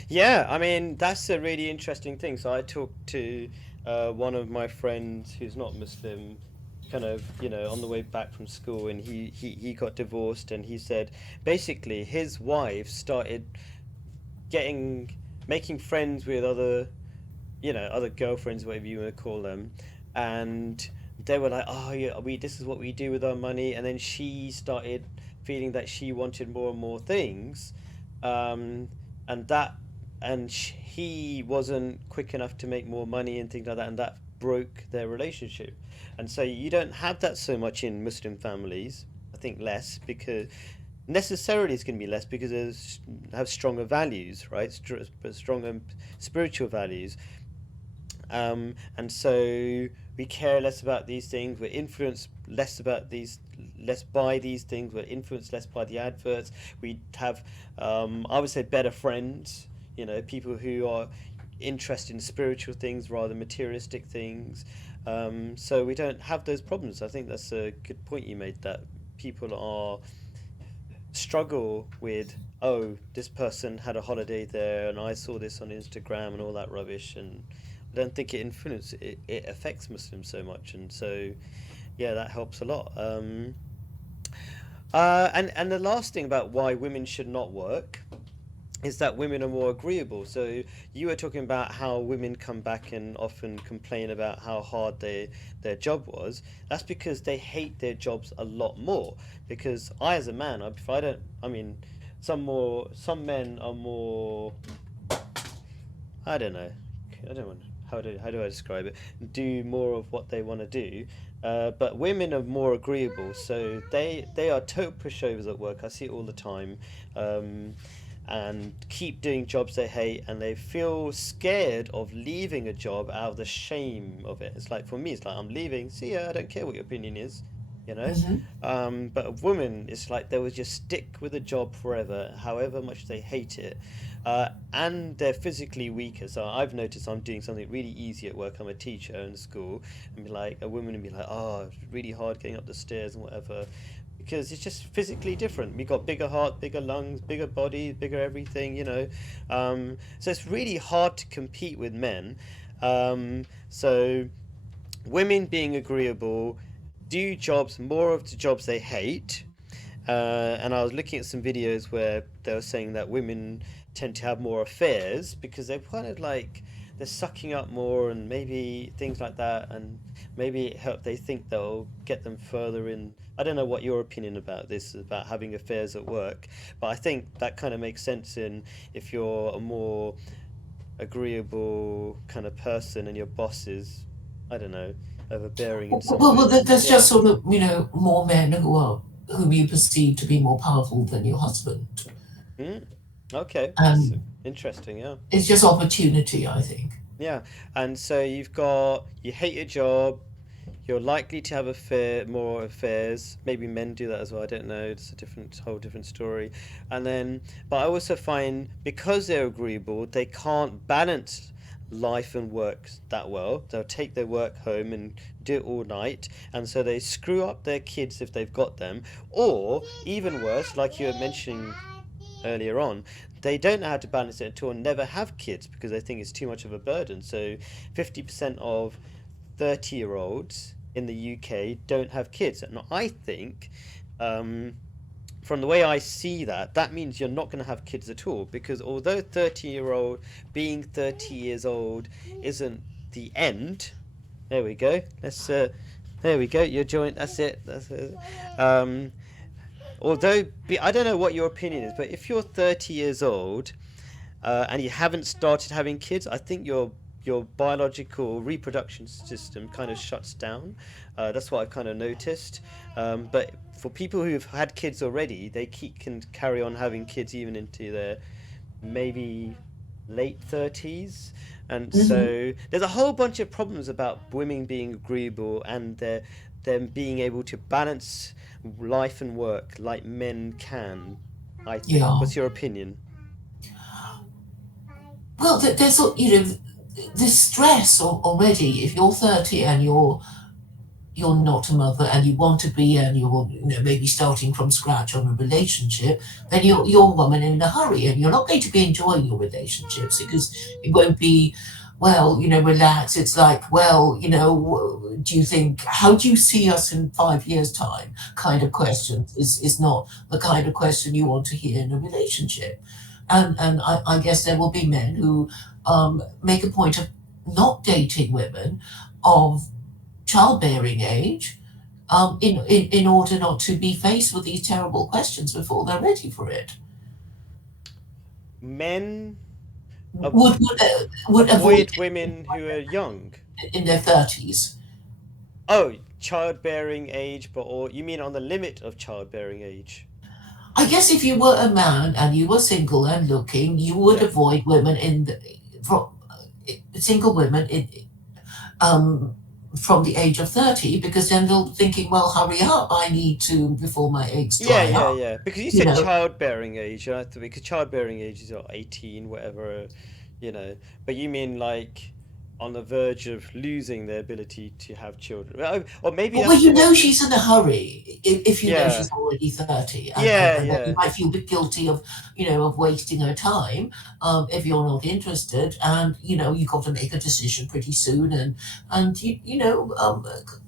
Yeah, I mean, that's a really interesting thing. So I talked to one of my friends who's not Muslim, kind of, on the way back from school, and he got divorced, and he said basically his wife started getting making friends with other girlfriends, whatever you want to call them, and they were like, "Oh, yeah, this is what we do with our money," and then she started feeling that she wanted more and more things, um, and that, and he wasn't quick enough to make more money and things like that, and that broke their relationship. And so you don't have that so much in Muslim families. I think less because necessarily it's going to be less because they have stronger values, right? Stronger spiritual values, and so we care less about these things. We're influenced less by these things. We're influenced less by the adverts. We have, I would say, better friends. People who are interested in spiritual things rather than materialistic things. So we don't have those problems. I think that's a good point you made. That people are struggle with, oh, this person had a holiday there and I saw this on Instagram and all that rubbish, and I don't think it affects Muslims so much, and so yeah, that helps a lot. And the last thing about why women should not work is that women are more agreeable. So you were talking about how women come back and often complain about how hard their job was. That's because they hate their jobs a lot more. Because I, as a man, if I don't, I mean, some men are more, I don't know, I don't want, how do I describe it? Do more of what they want to do. But women are more agreeable, so they are total pushovers at work. I see it all the time. Um, and keep doing jobs they hate, and they feel scared of leaving a job out of the shame of it. It's like, for me, it's like, I'm leaving, see ya, I don't care what your opinion is, you know. Hmm. But a woman, it's like they would just stick with a job forever, however much they hate it. And they're physically weaker. So I've noticed I'm doing something really easy at work. I'm a teacher in school, and be like, a woman would be like, "Oh, it's really hard getting up the stairs and whatever," because it's just physically different. We got bigger heart, bigger lungs, bigger body, bigger everything. So it's really hard to compete with men. So women being agreeable, do jobs, more of the jobs they hate. And I was looking at some videos where they were saying that women tend to have more affairs because they're kind of like they're sucking up more and maybe things like that, and maybe it help. They think they'll get them further in. I don't know what your opinion about this is about having affairs at work, but I think that kind of makes sense in if you're a more agreeable kind of person and your boss is, I don't know, overbearing in some Well, ways. there's Yeah. just sort of more men whom you perceive to be more powerful than your husband, Mm. Okay, that's and interesting. Yeah. it's just opportunity, I think. Yeah, and so you hate your job, you're likely to have more affairs. Maybe men do that as well. I don't know. It's a whole different story. And then, but I also find because they're agreeable, they can't balance life and work that well. They'll take their work home and do it all night, and so they screw up their kids if they've got them, or even worse, like you were mentioning earlier on, they don't know how to balance it at all and never have kids because they think it's too much of a burden. So 50% of 30-year-olds in the UK don't have kids. And I think, um, from the way I see that, that means you're not going to have kids at all because although being 30 years old isn't the end, there we go. There we go. You're joined. That's it. That's it. Um, I don't know what your opinion is, but if you're 30 years old and you haven't started having kids, I think your biological reproduction system kind of shuts down. That's what I've kind of noticed. But for people who've had kids already, can carry on having kids even into their maybe late 30s. And Mhm. so there's a whole bunch of problems about women being agreeable and them being able to balance life and work like men can, I think. Yeah. What's your opinion? Well, there's this stress already. If you're 30 and you're not a mother and you want to be and you're maybe starting from scratch on a relationship, then you're a woman in a hurry and you're not going to be enjoying your relationships because it won't be well, relax. It's like, well, do you think how do you see us in 5 years time kind of question is not the kind of question you want to hear in a relationship. And I guess there will be men who make a point of not dating women of childbearing age, in order not to be faced with these terrible questions before they're ready for it. Men Would avoid avoid women who are young. it in their 30s. Oh, childbearing age, but or you mean on the limit of childbearing age? I guess if you were a man and you were single and looking, you would Yeah. avoid women single women um, from the age of 30 because then they'll be thinking, well, hurry up, I need to before my eggs Yeah, dry yeah, up. yeah. Because you You said know, childbearing age, I have to because childbearing age is what, 18, whatever, you know. But you mean like on the verge of losing their ability to have children. Or maybe well, that's the way. she's in a hurry if you know Yeah. she's already 30, Yeah, and then you yeah. might feel a bit guilty of, of wasting her time if you're not interested. And, you've got to make a decision pretty soon. And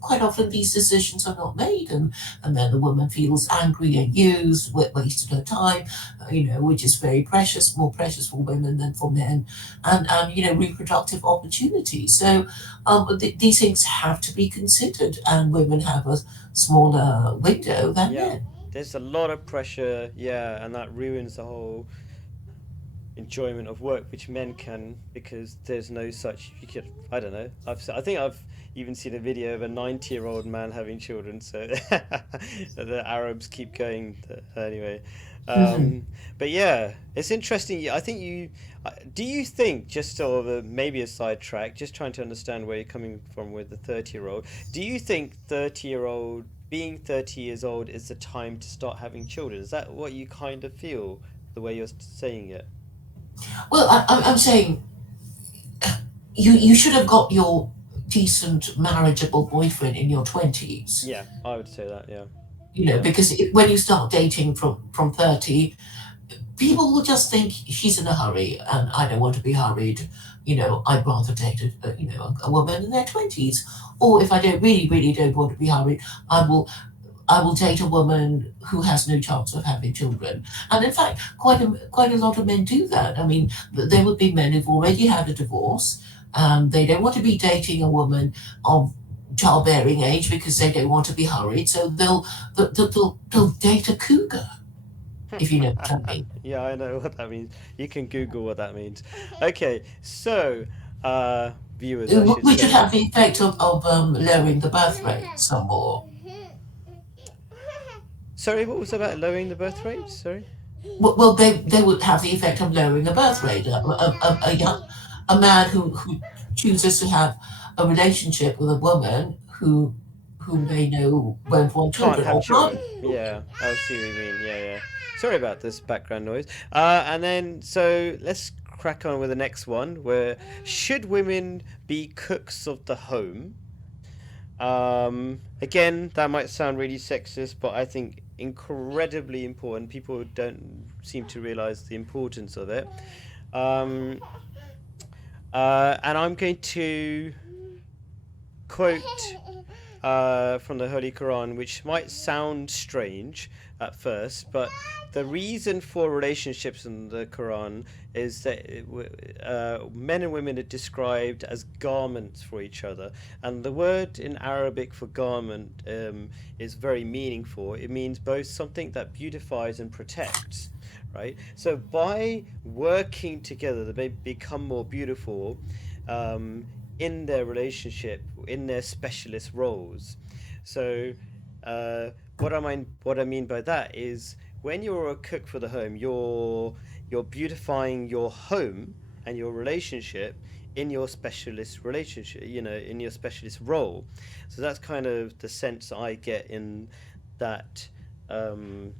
quite often these decisions are not made. And then the woman feels angry and used, wasted her time, which is very precious, more precious for women than for men. And reproductive opportunities. So these things have to be considered, and women have a smaller window than Yeah. men. There's a lot of pressure, yeah, and that ruins the whole enjoyment of work, which men can because there's no such. You could, I don't know. I think I've even seen a video of a 90-year-old man having children. So the Arabs keep going anyway. Mhm. But yeah, it's interesting. I think you. Do you think just sort of maybe a sidetrack, just trying to understand where you're coming from with the 30-year-old. Do you think 30-year-old being 30 years old is the time to start having children? Is that what you kind of feel the way you're saying it? Well, I'm saying you should have got your decent marriageable boyfriend in your 20s. Yeah, I would say that. Yeah, yeah, Because when you start dating from 30, people will just think she's in a hurry and I don't want to be hurried. I'd rather date a woman in their 20s. Or if I don't really don't want to be hurried, I will I will date a woman who has no chance of having children. And in fact, quite a lot of men do that. I mean, there would be men who've already had a divorce. They don't want to be dating a woman of childbearing age because they don't want to be hurried. So they'll date a cougar, if you know what I mean. yeah. I know what that means. You can Google what that means. Okay, so viewers, I should Which should say. have the effect of lowering the birth rate some more. Sorry, what was about lowering the birth rate? Sorry. Well, they would have the effect of lowering the birth rate. A man who chooses to have a relationship with a woman whom they know won't want Can't children have or can't. children. Yeah, I see what you mean. Yeah, yeah. Sorry about this background noise. And then so let's crack on with the next one. Where should women be cooks of the home? Again, that might sound really sexist, but I think incredibly important. People don't seem to realize the importance of it. Um, and I'm going to quote from the Holy Quran, which might sound strange at first, but the reason for relationships in the Quran is that men and women are described as garments for each other, and the word in Arabic for garment is very meaningful. It means both something that beautifies and protects. Right, so by working together, they become more beautiful, um, in their relationship, in their specialist roles. So, what I mean by that is when you're a cook for the home, you're beautifying your home and your relationship in your specialist relationship, in your specialist role. So that's kind of the sense I get in that. Um,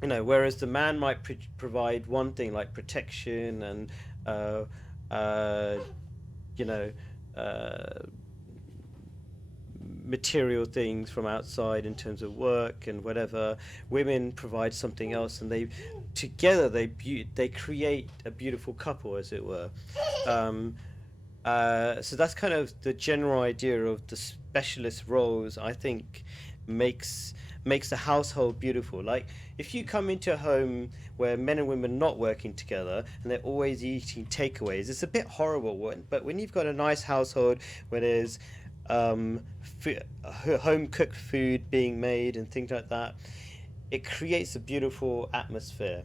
Whereas the man might provide one thing like protection and uh, uh, you know, uh, material things from outside in terms of work and whatever. Women provide something else, and they together they create a beautiful couple, as it were. Um, so that's kind of the general idea of the specialist roles. I think makes makes the household beautiful. Like if you come into a home where men and women are not working together and they're always eating takeaways, it's a bit horrible. But when you've got a nice household where there's um, home cooked food being made and things like that, it creates a beautiful atmosphere.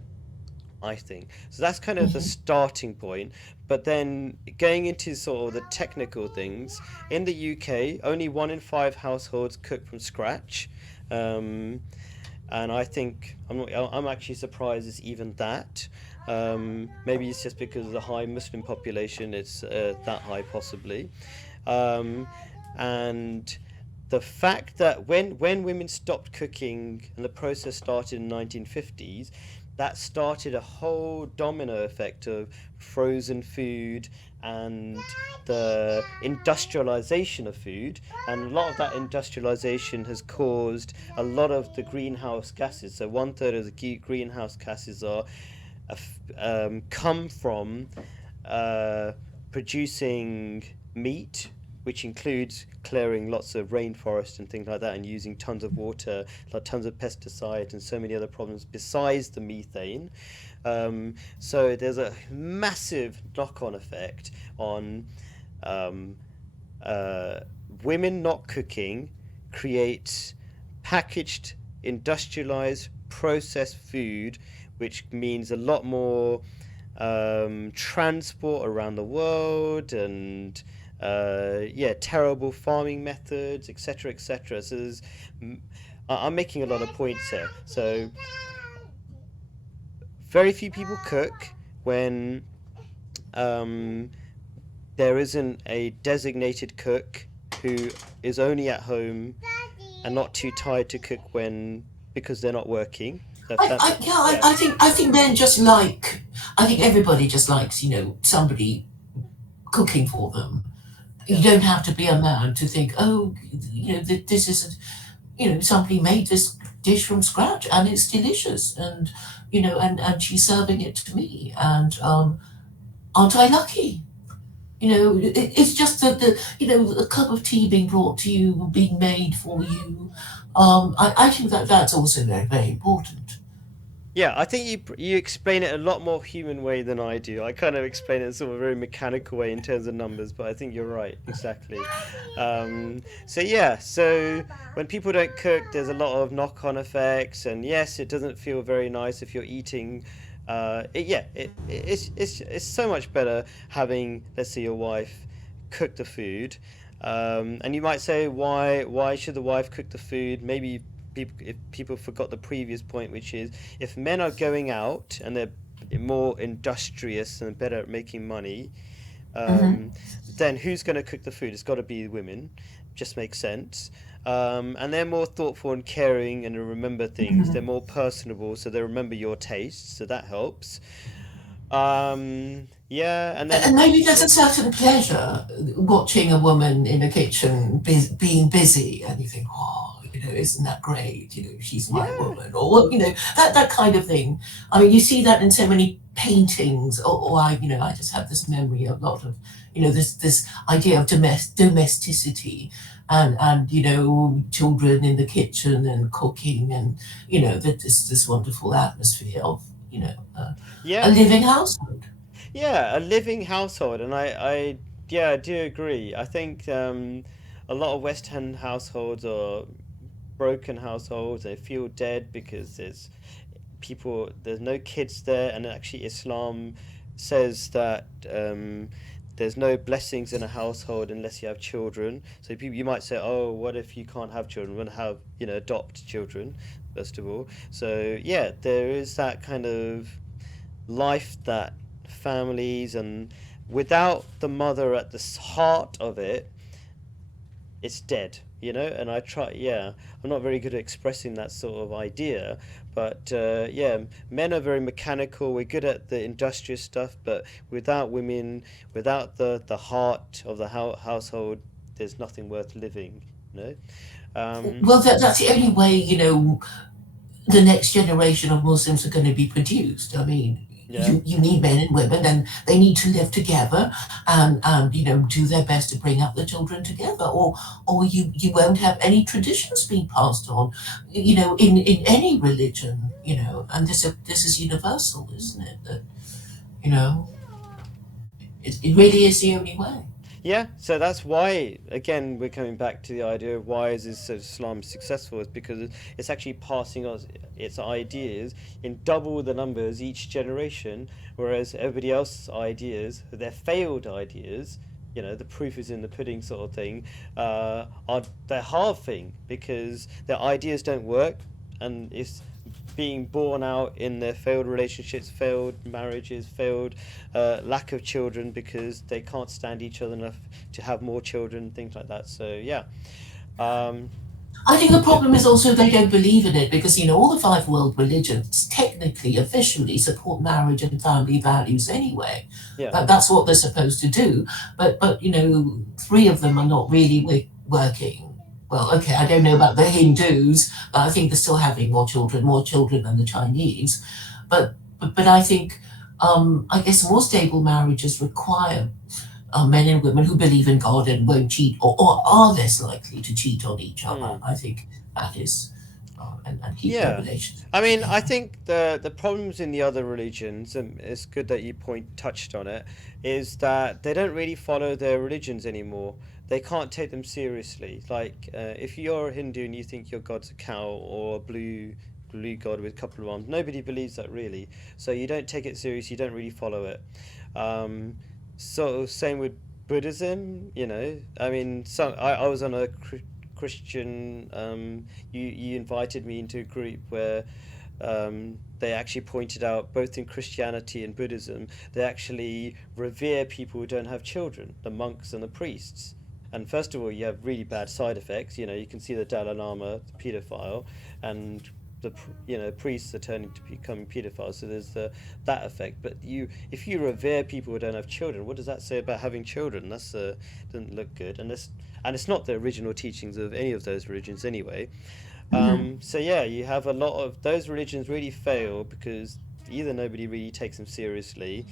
I think. So that's kind of the Mhm. starting point. But then going into sort of the technical things, in the UK, only 1 in 5 households cook from scratch. Um, and I think I'm actually surprised it's even that. Maybe it's just because of the high Muslim population, it's that high possibly. Um, and the fact that when women stopped cooking and the process started in the 1950s, that started a whole domino effect of frozen food and the industrialization of food, and a lot of that industrialization has caused a lot of the greenhouse gases. So 1/3 of the greenhouse gases are come from uh, producing meat, which includes clearing lots of rainforest and things like that, and using tons of water, like tons of pesticides, and so many other problems besides the methane. So there's a massive knock-on effect on um, uh, women not cooking creates packaged, industrialized, processed food, which means a lot more transport around the world and yeah, terrible farming methods, etc., etc. So I'm making a lot of points here. So very few people cook when um, there isn't a designated cook who is only at home and not too tired to cook when because they're not working. So if that Yeah, yeah. I think men just like, I think everybody just likes, somebody cooking for them. You Yeah. don't have to be a man to think, oh, this is, somebody made this dish from scratch and it's delicious, and and she's serving it to me, and aren't I lucky? It's just that a cup of tea being brought to you, being made for you. I think that that's also very, very important. Yeah, I think you explain it a lot more human way than I do. I kind of explain it in sort of a very mechanical way in terms of numbers, but I think you're right, exactly. So yeah, so when people don't cook, there's a lot of knock-on effects, and yes, it doesn't feel very nice if you're eating. It's so much better having, let's say, your wife cook the food. And you might say, why should the wife cook the food? Maybe if people forgot the previous point, which is if men are going out and they're more industrious and better at making money, Hmm. um, then who's going to cook the food? It's got to be women. Just makes sense. And they're more thoughtful and caring and remember things. They're more personable, so they remember your tastes, so that helps. Yeah, and then And maybe there's yeah, a certain pleasure watching a woman in a kitchen being busy, and you think, oh, isn't that great? She's my yeah, woman, or that kind of thing. I mean, you see that in so many paintings, or I just have this memory of a lot of, this idea of domesticity, and children in the kitchen and cooking, and that this wonderful atmosphere of a yeah. living household. Yeah, a living household, and yeah, I do agree. I think a lot of West End households are broken households. They feel dead because there's no kids there, and actually Islam says that there's no blessings in a household unless you have children. So people, you might say, oh, what if you can't have children? We're gonna have, adopt children first of all. So yeah, there is that kind of life that families and without the mother at the heart of it, it's dead, you know. And I try, yeah, I'm not very good at expressing that sort of idea, but yeah, men are very mechanical. We're good at the industrious stuff, but without women, without the heart of the household, there's nothing worth living, you know. Well, that's the only way, the next generation of Muslims are going to be produced. I mean, Yeah. you need men and women, and they need to live together and do their best to bring up the children together, or you won't have any traditions being passed on, in any religion, and this is universal, isn't it? That you know, it really is the only way. Yeah, so that's why, again, we're coming back to the idea of why is Islam successful, is because it's actually passing on its ideas in double the numbers each generation, whereas everybody else's ideas, their failed ideas, the proof is in the pudding sort of thing, they're halving because their ideas don't work, and it's being born out in their failed relationships, failed marriages, failed lack of children because they can't stand each other enough to have more children, things like that. So yeah, um, I think the yeah, problem is also they don't believe in it because, all the five world religions technically, officially support marriage and family values anyway. yeah, That's what they're supposed to do. But three of them are not really working. Well, okay, I don't know about the Hindus, but I think they're still having more children than the Chinese. But I think, I guess more stable marriages require men and women who believe in God and won't cheat or are less likely to cheat on each other. mm, I think that is, and keep their yeah. relationship I mean, I together. think the problems in the other religions, and it's good that you touched on it, is that they don't really follow their religions anymore. They can't take them seriously. Like, if you're a Hindu and you think your god's a cow or a blue god with a couple of arms, nobody believes that really. So you don't take it serious. You don't really follow it. Um, same with Buddhism. I mean, I was on a Christian. You invited me into a group where they actually pointed out both in Christianity and Buddhism, they actually revere people who don't have children, the monks and the priests. And first of all, you have really bad side effects. You can see the Dalai Lama, the paedophile, and priests are turning to becoming paedophiles. So there's that effect. But if you revere people who don't have children, what does that say about having children? That's doesn't look good. And it's not the original teachings of any of those religions anyway. Mhm. So yeah, you have a lot of those religions really fail because either nobody really takes them seriously,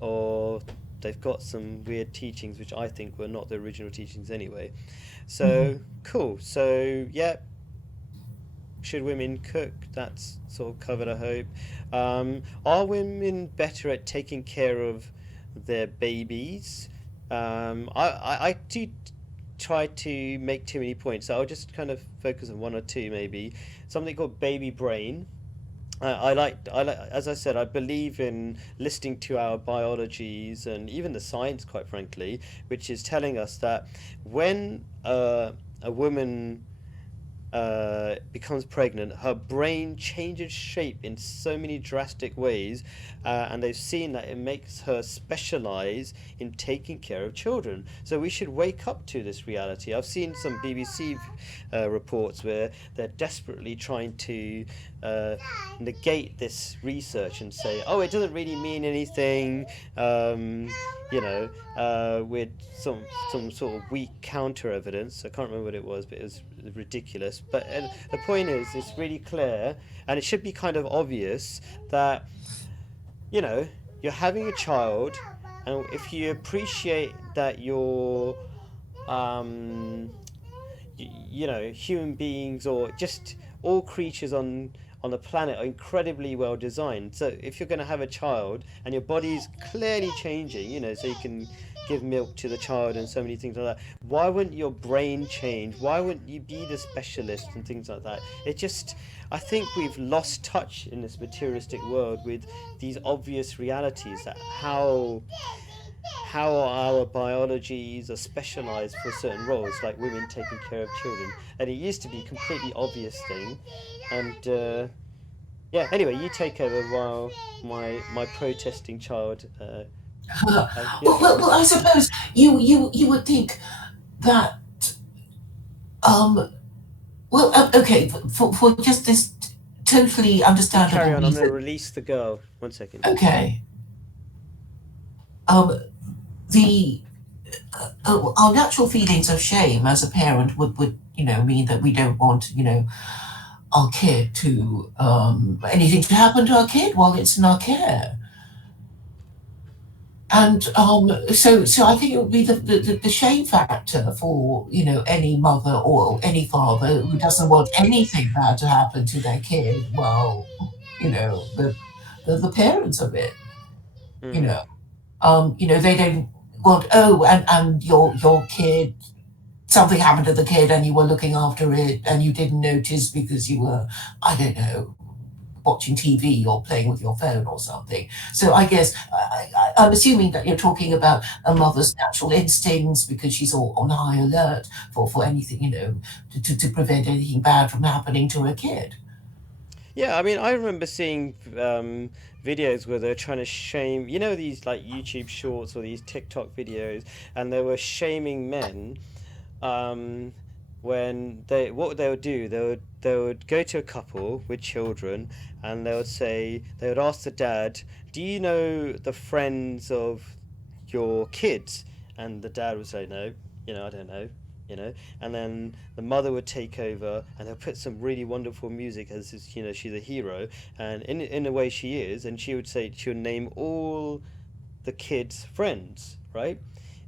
or they've got some weird teachings which I think were not the original teachings anyway. Mhm. So cool. So yeah, should women cook? That's sort of covered, I hope. Are women better at taking care of their babies? I do try to make too many points, so I'll just kind of focus on one or two maybe. Something called baby brain. I like, as I said, I believe in listening to our biologies and even the science, quite frankly, which is telling us that when a woman becomes pregnant, her brain changes shape in so many drastic ways, and they've seen that it makes her specialize in taking care of children. So we should wake up to this reality. I've seen some BBC reports where they're desperately trying to negate this research and say, oh, it doesn't really mean anything. With some sort of weak counter evidence. I can't remember what it was, but it was ridiculous. But the point is, it's really clear, and it should be kind of obvious that you know you're having a child, and if you appreciate that you're um, human beings or just all creatures on the planet are incredibly well designed. So if you're going to have a child and your body's clearly changing, so you can give milk to the child and so many things like that, why wouldn't your brain change? Why wouldn't you be the specialist and things like that? I think we've lost touch in this materialistic world with these obvious realities that how our biologies are specialized for certain roles, like women taking care of children. And it used to be a completely obvious thing. And yeah, anyway, you take over while my protesting child Yeah. Well, I suppose you would think that um, well, okay, for just this totally You carry understandable on. I'm going to reason. release the girl. 1 second. Okay, um, the our natural feelings of shame as a parent would mean that we don't want our kid to anything to happen to our kid while it's in our care. And so I think it would be the shame factor for any mother or any father who doesn't want anything bad to happen to their kid. Well, the parents of it, you Mm. know, they don't want, oh, and your kid, something happened to the kid and you were looking after it and you didn't notice because you were, I don't know, watching TV or playing with your phone or something. So I guess I'm assuming that you're talking about a mother's natural instincts because she's all on high alert for anything, to prevent anything bad from happening to her kid. Yeah, I mean, I remember seeing videos where they're trying to shame, these like YouTube shorts or these TikTok videos, and they were shaming men um, when what they would do, they would go to a couple with children, and they would ask the dad, "Do you know the friends of your kids?" And the dad would say, "No, I don't know." And then the mother would take over, and they'll put some really wonderful music as she's a hero, and in a way she is, and she would name all the kids' friends, right?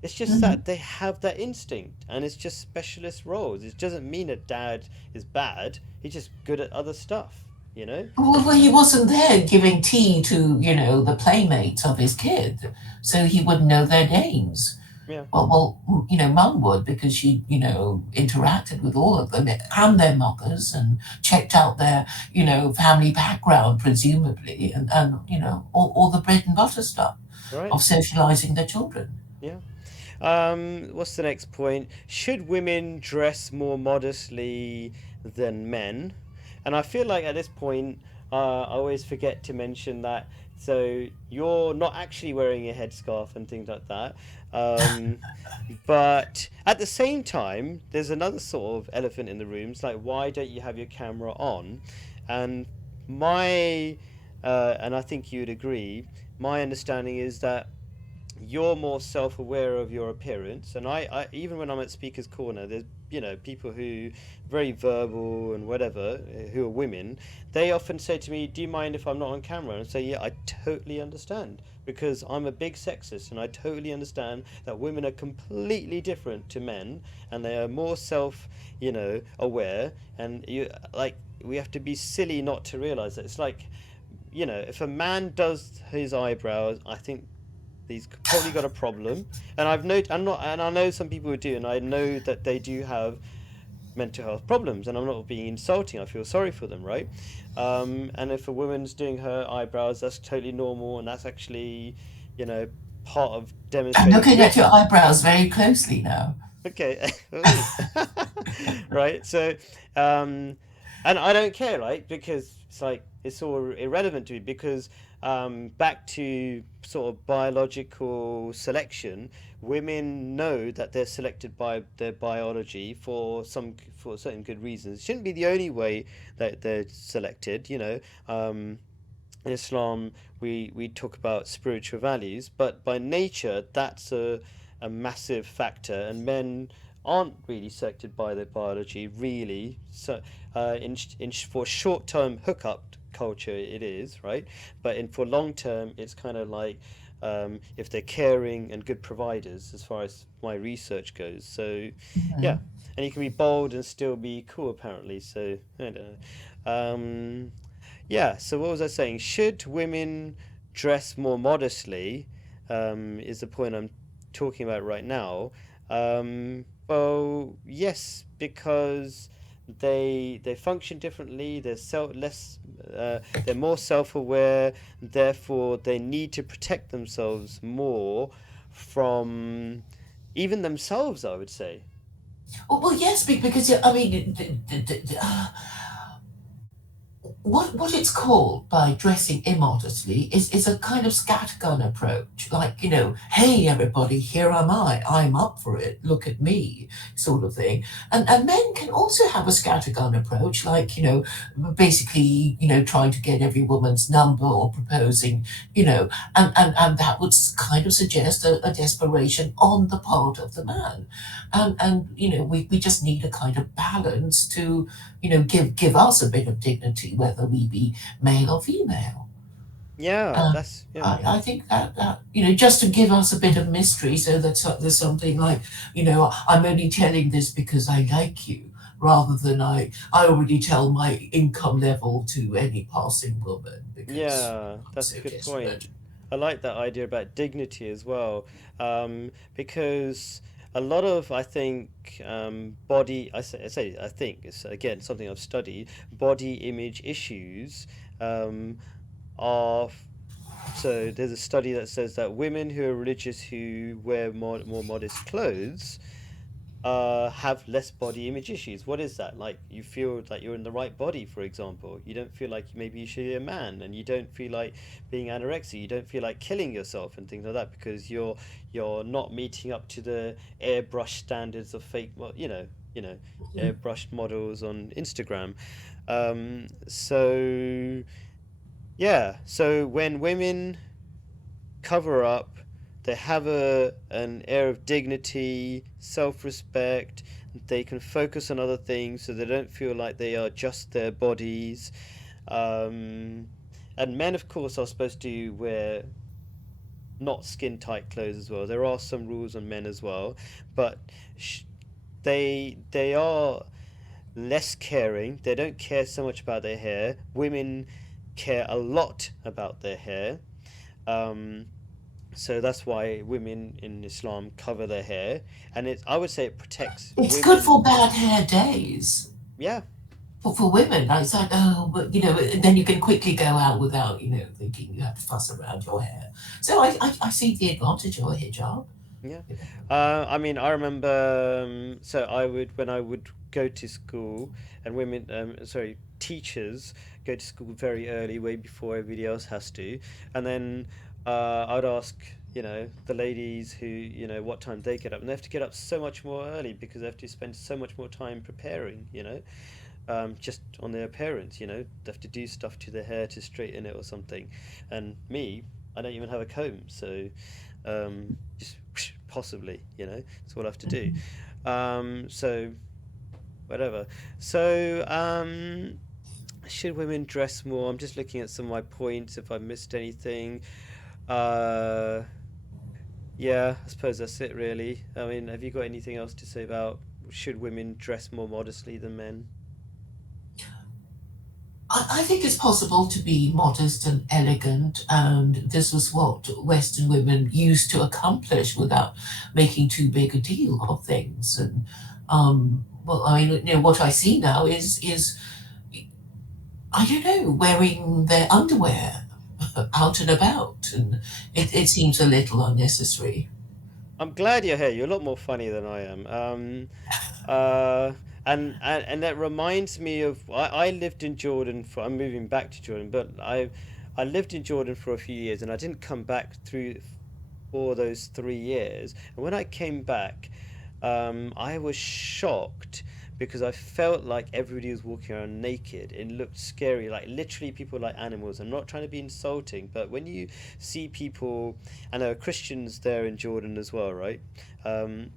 It's just Mhm. that they have that instinct, and it's just specialist roles. It doesn't mean that dad is bad. He's just good at other stuff, you know. Well, he wasn't there giving tea to, the playmates of his kid, so he wouldn't know their names. Yeah, Well, Mum would because she, interacted with all of them and their mothers and checked out their, family background, presumably, and all the bread and butter stuff right. of socializing their children. Yeah. What's the next point? Should women dress more modestly than men? And I feel like at this point, I always forget to mention that. So you're not actually wearing a headscarf and things like that. Um, but at the same time, there's another sort of elephant in the room. It's like, why don't you have your camera on? And my, and I think you'd agree, my understanding is that you're more self-aware of your appearance, and I even when I'm at speaker's corner, there's people who very verbal and whatever, who are women. They often say to me, "Do you mind if I'm not on camera?" And I say, "Yeah, I totally understand, because I'm a big sexist, and I totally understand that women are completely different to men, and they are more aware, and we have to be silly not to realize that. It's like, if a man does his eyebrows, I think he's probably got a problem. And I'm not, and I know some people who do, and I know that they do have mental health problems. And I'm not being insulting. I feel sorry for them, right? And if a woman's doing her eyebrows, that's totally normal, and that's actually, you know, part of I'm demonstrating looking at your wisdom. eyebrows very closely now. Okay. Ooh. Right. So, um, and I don't care, right? Because it's like it's all irrelevant to me, because back to sort of biological selection, women know that they're selected by their biology for certain good reasons. It shouldn't be the only way that they're selected, in Islam, we talk about spiritual values, but by nature, that's a massive factor, and men aren't really selected by their biology, really. So, for short term hookup culture, it is, right? But for long term, it's kind of like if they're caring and good providers, as far as my research goes. So, yeah. Mhm. And you can be bold and still be cool, apparently. So, I don't know. Yeah, so what was I saying? Should women dress more modestly? Is the point I'm talking about right now. Well, yes, because they function differently. They're more self-aware. Therefore, they need to protect themselves more from even themselves, I would say. Well, yes, because I mean, what it's called by dressing immodestly is a kind of scattergun approach, like, hey everybody, here am I'm up for it, look at me, sort of thing. And men can also have a scattergun approach, like, basically, trying to get every woman's number or proposing, and that would kind of suggest a desperation on the part of the man. And we just need a kind of balance to give us a bit of dignity, whether we be male or female. Yeah, And that's yeah. I think that just to give us a bit of mystery, so that there's something like, I'm only telling this because I like you, rather than I already tell my income level to any passing woman because Yeah, I'm that's a so good point. desperate. I like that idea about dignity as well, because a lot of, I think, body, I think, it's again something I've studied, body image issues um, are. So there's a study that says that women who are religious who wear more modest clothes have less body image issues. What is that? Like you feel like you're in the right body, for example. You don't feel like maybe you should be a man, and you don't feel like being anorexic. You don't feel like killing yourself and things like that because you're not meeting up to the airbrush standards of fake, well, airbrushed models on Instagram. So yeah, so when women cover up. They have an air of dignity, self-respect. They can focus on other things, so they don't feel like they are just their bodies. Um, and men, of course, are supposed to wear not skin-tight clothes as well. There are some rules on men as well, but sh- they are less caring. They don't care so much about their hair. Women care a lot about their hair. Um, so that's why women in Islam cover their hair, and I would say it protects It's good women. for bad hair days. Yeah, For women, it's like, oh, but and then you can quickly go out without, thinking you have to fuss around your hair. So I see the advantage of a hijab. yeah. You know. I mean, I remember. So I would when I would go to school, and women, sorry, teachers go to school very early, way before everybody else has to, and then I'd ask. The ladies who, what time they get up, and they have to get up so much more early because they have to spend so much more time preparing. Just on their appearance. They have to do stuff to their hair to straighten it or something. And me, I don't even have a comb, so just possibly, that's what I have to do. So whatever. So should women dress more? I'm just looking at some of my points. If I missed anything, uh, yeah, I suppose that's it really. I mean, have you got anything else to say about should women dress more modestly than men? I think it's possible to be modest and elegant, and this was what Western women used to accomplish without making too big a deal of things. And well, I mean, what I see now is I don't know, wearing their underwear out and about, and it seems a little unnecessary. I'm glad you're here. You're a lot more funny than I am. Uh, and that reminds me of I lived in Jordan for. I'm moving back to Jordan, but I lived in Jordan for a few years, and I didn't come back through for those 3 years. And when I came back, I was shocked because I felt like everybody was walking around naked. It looked scary, like literally people like animals. I'm not trying to be insulting, but when you see people, and there are Christians there in Jordan as well, right? Um,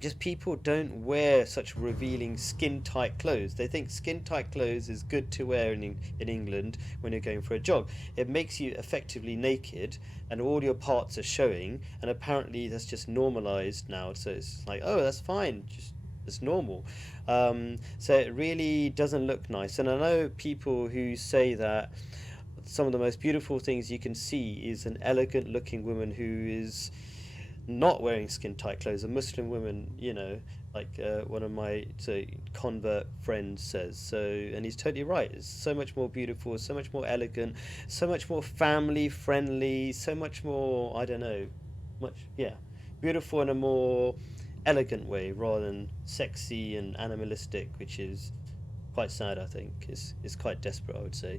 just people don't wear such revealing skin tight clothes. They think skin tight clothes is good to wear in England when you're going for a jog. It makes you effectively naked and all your parts are showing, and apparently that's just normalized now. So it's like, oh, that's fine, just it's normal. So it really doesn't look nice. And I know people who say that some of the most beautiful things you can see is an elegant looking woman who is not wearing skin tight clothes. A Muslim woman, like one of my convert friends says. So, and he's totally right. It's so much more beautiful, so much more elegant, so much more family friendly, so much more. I don't know, much yeah, beautiful in a more elegant way rather than sexy and animalistic, which is quite sad. I think it's quite desperate, I would say.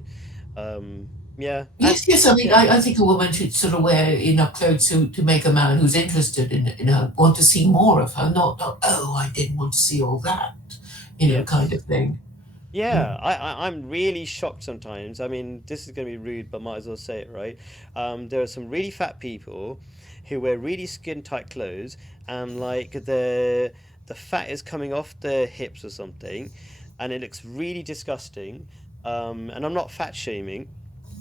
Yeah, and Yes, yes. I mean, yeah, I think a woman should sort of wear enough clothes to make a man who's interested in her want to see more of her, not, oh, I didn't want to see all that, kind yes. of thing. Yeah, I'm really shocked sometimes. I mean, this is going to be rude, but might as well say it, right? There are some really fat people who wear really skin tight clothes, and like the fat is coming off their hips or something, and it looks really disgusting. And I'm not fat shaming.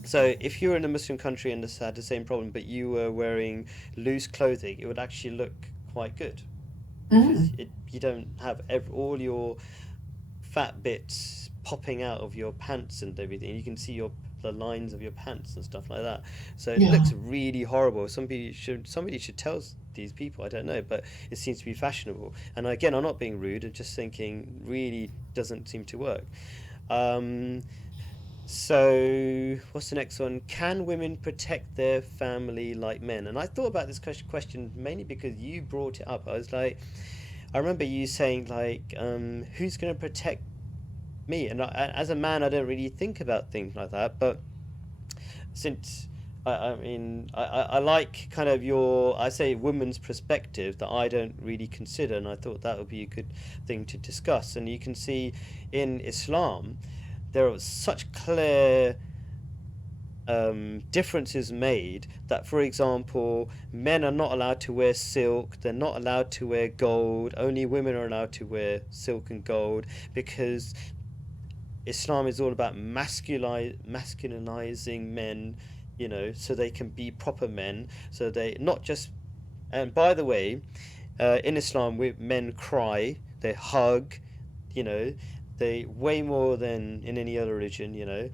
So if you were in a Muslim country and this had the same problem, but you were wearing loose clothing, it would actually look quite good because Mm. you don't have all your fat bits popping out of your pants and everything. You can see the lines of your pants and stuff like that. So it Yeah. looks really horrible. Somebody should tell these people. I don't know, but it seems to be fashionable. And again, I'm not being rude. I'm just thinking really doesn't seem to work. Um, so what's the next one? Can women protect their family like men? And I thought about this question mainly because you brought it up. I was like, I remember you saying like, who's going to protect me? And as a man, I don't really think about things like that. But since I mean, I like kind of I say, woman's perspective that I don't really consider, and I thought that would be a good thing to discuss. And you can see in Islam, there are such clear differences made that, for example, men are not allowed to wear silk, they're not allowed to wear gold, only women are allowed to wear silk and gold because Islam is all about masculinizing men, so they can be proper men. So they not just. And by the way, in Islam, men cry, they hug, you know, they way more than in any other religion. They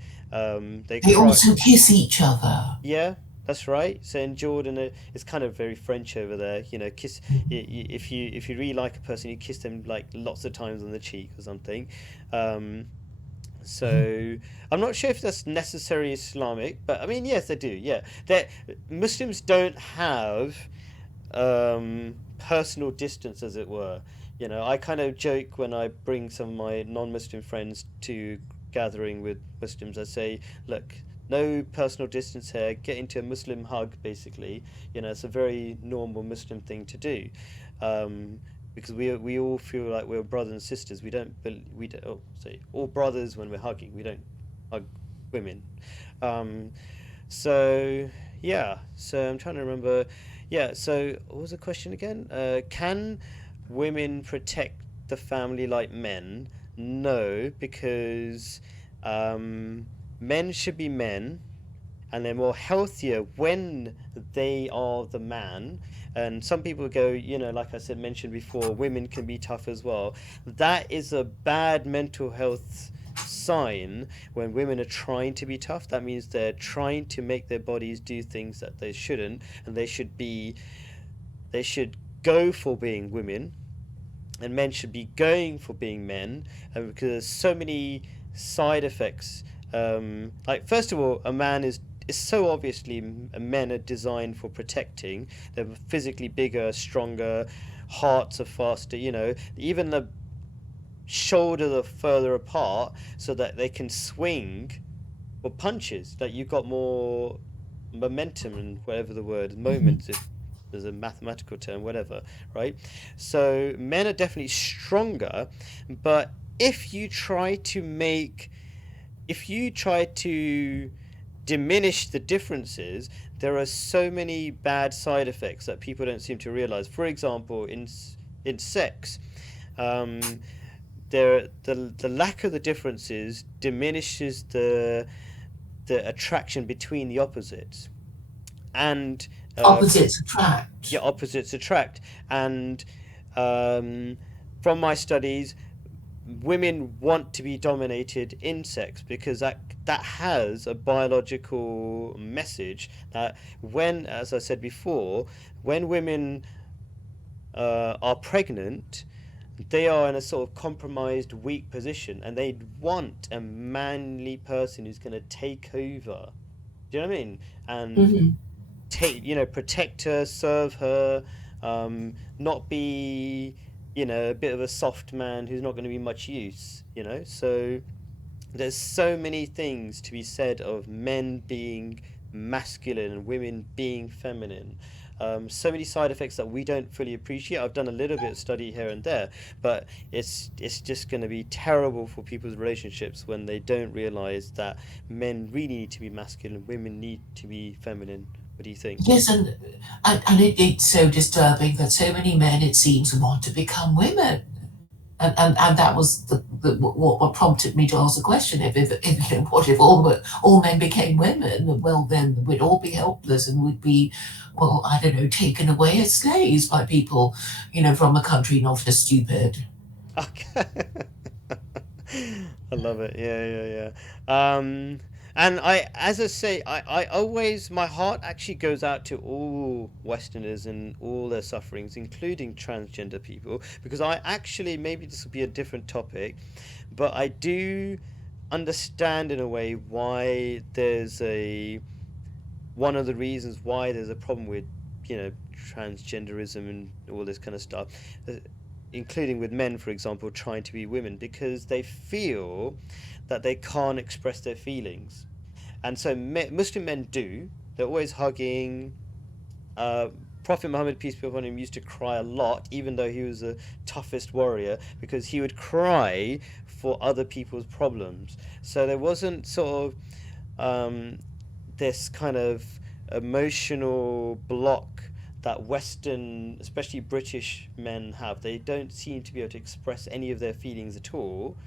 They cry. also kiss each other. Yeah, that's right. So in Jordan, it's kind of very French over there. Kiss. If you really like a person, you kiss them like lots of times on the cheek or something. Um, so I'm not sure if that's necessarily Islamic, but I mean, yes, they do. Yeah, that Muslims don't have personal distance, as it were. I kind of joke when I bring some of my non-Muslim friends to gathering with Muslims. I say, look, no personal distance here. Get into a Muslim hug, basically. It's a very normal Muslim thing to do. Um, because we all feel like we're brothers and sisters. We don't say all brothers when we're hugging. We don't hug women. Um, so yeah. So I'm trying to remember. Yeah. So what was the question again? Can women protect the family like men? No, because men should be men and they're more healthier when they are the man. And some people go, like I said, mentioned before, women can be tough as well. That is a bad mental health sign when women are trying to be tough. That means they're trying to make their bodies do things that they shouldn't, and they should go for being women, and men should be going for being men, and because there's so many side effects. Like first of all, a man is so obviously men are designed for protecting. They're physically bigger, stronger, hearts are faster. Even the shoulders are further apart so that they can swing or punches. Like you've got more momentum and whatever the word moment, if there's a mathematical term, whatever, right? So men are definitely stronger, but if you try to make if you try to diminish the differences, there are so many bad side effects that people don't seem to realize. For example, in sex, um, the lack of the differences diminishes the attraction between the opposites, and Opposites attract. yeah, opposites attract. And um, from my studies, women want to be dominated in sex because that has a biological message that when, as I said before, when women are pregnant, they are in a sort of compromised, weak position, and they want a manly person who's going to take over. Do you know what I mean? And Hmm. protect her, serve her, not be. a bit of a soft man who's not going to be much use. So there's so many things to be said of men being masculine and women being feminine. So many side effects that we don't fully appreciate. I've done a little bit of study here and there, but it's just going to be terrible for people's relationships when they don't realize that men really need to be masculine, women need to be feminine. What do you think? Yes, it's so disturbing that so many men, it seems, want to become women. And that was what prompted me to ask the question: if what if all men became women? Well, then we'd all be helpless and we'd be, well, I don't know, taken away as slaves by people, from a country not as stupid. Okay. I love it. Yeah, yeah, yeah. And as I say, I always, my heart actually goes out to all Westerners and all their sufferings, including transgender people, because I actually, maybe this will be a different topic, but I do understand in a way why one of the reasons why there's a problem with, transgenderism and all this kind of stuff, uh, including with men, for example, trying to be women, because they feel that they can't express their feelings. And so Muslim men do. They're always hugging. Uh, Prophet Muhammad, peace be upon him, used to cry a lot, even though he was the toughest warrior, because he would cry for other people's problems. So there wasn't sort of this kind of emotional block that Western, especially British men have. They don't seem to be able to express any of their feelings at all.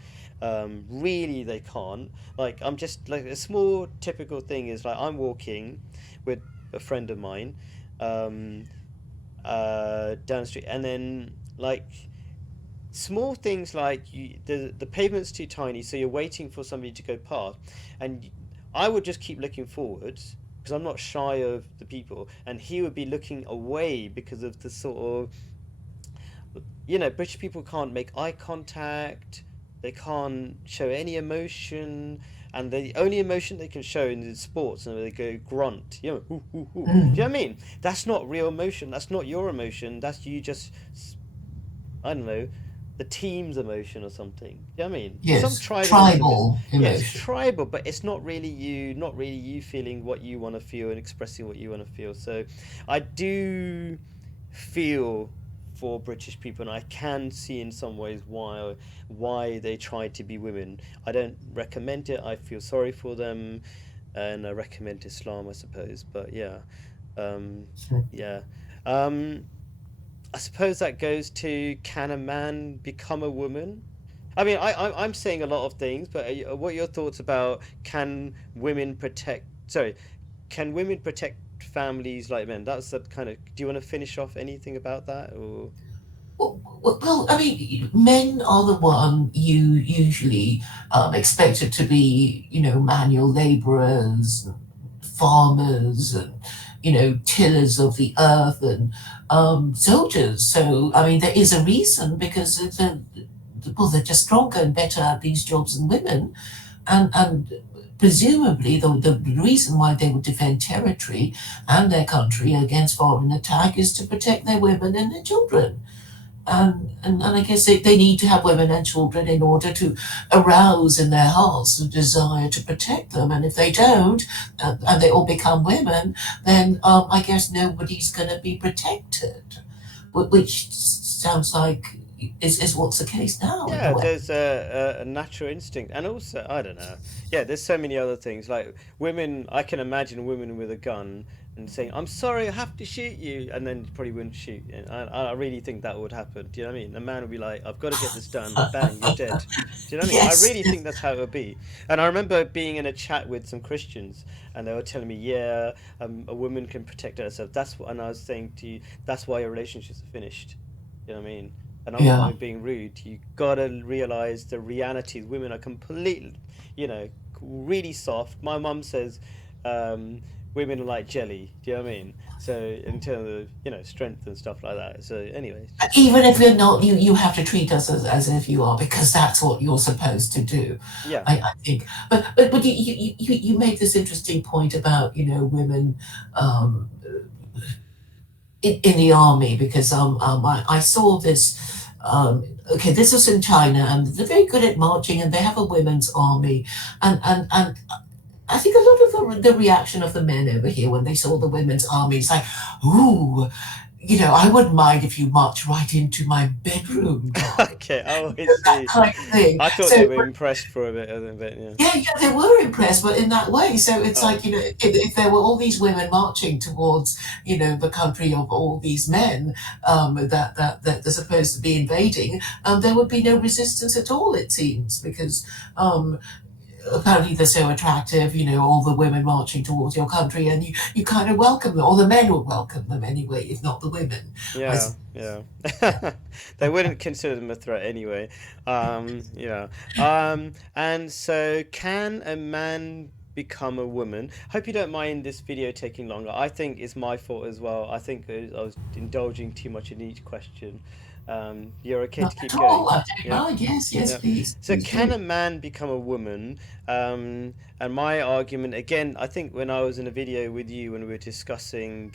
Really, they can't. Like, I'm just like a small typical thing is like I'm walking with a friend of mine um, down the street, and then like small things like the pavement's too tiny, so you're waiting for somebody to go past, and I would just keep looking forwards because I'm not shy of the people, and he would be looking away because of the sort of British people can't make eye contact, they can't show any emotion, and the only emotion they can show in the sports and they go grunt, hoo, hoo, hoo. Do you know what I Mm. mean? That's not real emotion. That's not your emotion. That's you just I don't know, the team's emotion or something. Do you know what I mean? Some Yes, tribalism is, tribal yeah, it's emotion. tribal, but it's not really you feeling what you want to feel and expressing what you want to feel. So I do feel for British people, and I can see in some ways why they try to be women. I don't recommend it. I feel sorry for them, and I recommend Islam, I suppose. But yeah, um, yeah. Um, I suppose that goes to, can a man become a woman? I mean, I'm saying a lot of things, but what are your thoughts about, can women protect? Sorry, can women protect families like men? That's the kind of. Do you want to finish off anything about that, or? Well, I mean, men are the one you usually expected to be, manual laborers, farmers, and tillers of the earth, and soldiers. So, I mean, there is a reason because well, they're just stronger and better at these jobs than women, and presumably the reason why they would defend territory and their country against foreign attack is to protect their women and their children. And I guess they need to have women and children in order to arouse in their hearts the desire to protect them. And if they don't, and they all become women, then I guess nobody's going to be protected, which sounds like is what's the case now in the Yeah, West. there's a natural instinct, and also I don't know. Yeah, there's so many other things like women. I can imagine women with a gun and saying, "I'm sorry, I have to shoot you," and then probably wouldn't shoot. And I really think that would happen. Do you know what I mean? A man would be like, "I've got to get this done." Bang, you're dead. Do you know what I mean? I Yes. really think that's how it would be. And I remember being in a chat with some Christians, and they were telling me, "Yeah, a woman can protect herself." That's what, and I was saying to you, that's why your relationships are finished. You know what I mean? And I'm not Yeah. even being rude. You gotta realize the realities. Women are completely, you know, really soft. My mum says, women are like jelly. Do you know what I mean? So in terms of strength and stuff like that. So anyway, it's just Even if you're not, you have to treat us as if you are because that's what you're supposed to do. yeah, I think. But you made this interesting point about women in the army because I saw this. Okay, this was in China, and they're very good at marching, and they have a women's army, and I think a lot of the reaction of the men over here when they saw the women's army is like, ooh, I wouldn't mind if you march right into my bedroom, darling. Okay, oh, I That see. kind of thing. I thought they So were impressed for a bit of it, but yeah. yeah, they were impressed, but in that way. So it's Oh, like, if there were all these women marching towards, the country of all these men, that they're supposed to be invading, there would be no resistance at all, it seems, because um, apparently they're so attractive, all the women marching towards your country, and you kind of welcome them, or the men would welcome them anyway, if not the women. I, yeah, yeah. They wouldn't consider them a threat anyway. Yeah. And so can a man become a woman? Hope you don't mind this video taking longer. I think it's my fault as well. I think I was indulging too much in each question. You're okay Not to keep at all. going? I don't Yeah. mind. Yes, yes, Yeah. please, So please can do. a man become a woman? And my argument, again, I think when I was in a video with you when we were discussing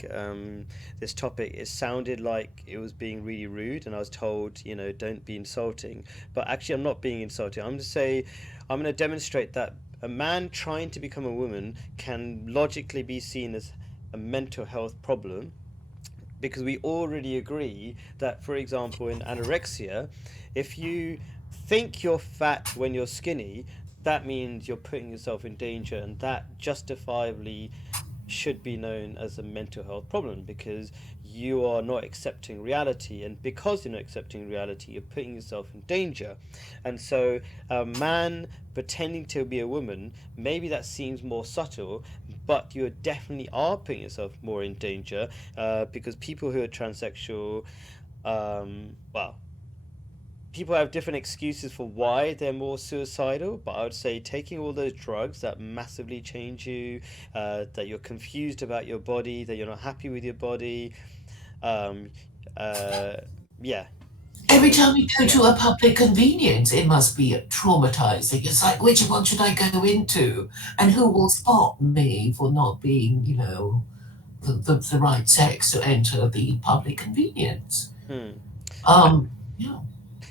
this topic, it sounded like it was being really rude, and I was told, don't be insulting. But actually, I'm not being insulting. I'm going to demonstrate that a man trying to become a woman can logically be seen as a mental health problem, because we already agree that, for example, in anorexia, if you think you're fat when you're skinny, that means you're putting yourself in danger, and that justifiably should be known as a mental health problem, because you are not accepting reality, and because you're not accepting reality, you're putting yourself in danger. And so a man pretending to be a woman, maybe that seems more subtle, but you definitely are putting yourself more in danger, because people who are transsexual, well, people have different excuses for why they're more suicidal, but I would say taking all those drugs that massively change you, that you're confused about your body, that you're not happy with your body, um, uh, yeah, Every you, time you go yeah, to a public convenience, it must be traumatizing. It's like, which one should I go into? And who will spot me for not being, the right sex to enter the public convenience? hmm. Yeah.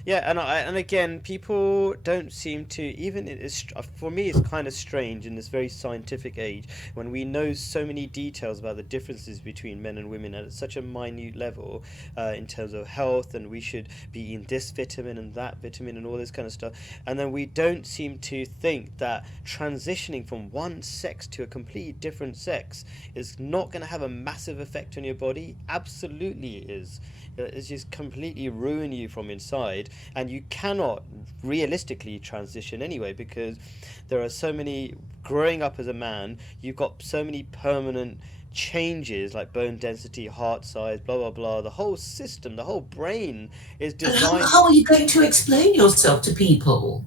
Yeah, and again, people don't seem to, even for me, it's kind of strange in this very scientific age when we know so many details about the differences between men and women at such a minute level, in terms of health, and we should be eating this vitamin and that vitamin and all this kind of stuff, and then we don't seem to think that transitioning from one sex to a completely different sex is not going to have a massive effect on your body. Absolutely, it is. It's just completely ruin you from inside, and you cannot realistically transition anyway, because there are so many, growing up as a man, you've got so many permanent changes like bone density, heart size, blah blah blah. The whole system, the whole brain is And how, designed. how are you going to explain yourself to people?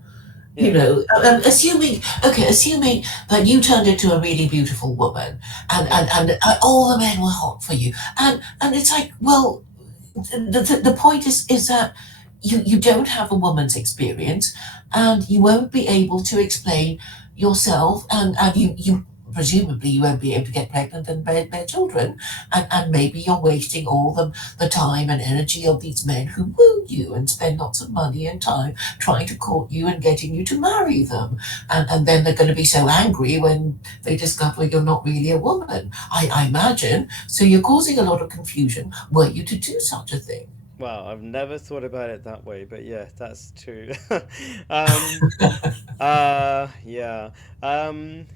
Yeah. Assuming that you turned into a really beautiful woman, and, Yeah. and, and all the men were hot for you. And it's like, well, the point is that you don't have a woman's experience, and you won't be able to explain yourself, and you presumably you won't be able to get pregnant and bear children, and maybe you're wasting all the time and energy of these men who woo you and spend lots of money and time trying to court you and getting you to marry them, and then they're going to be so angry when they discover you're not really a woman, I imagine. So you're causing a lot of confusion were you to do such a thing. Wow, I've never thought about it that way, but yeah, that's true. um, yeah. Um,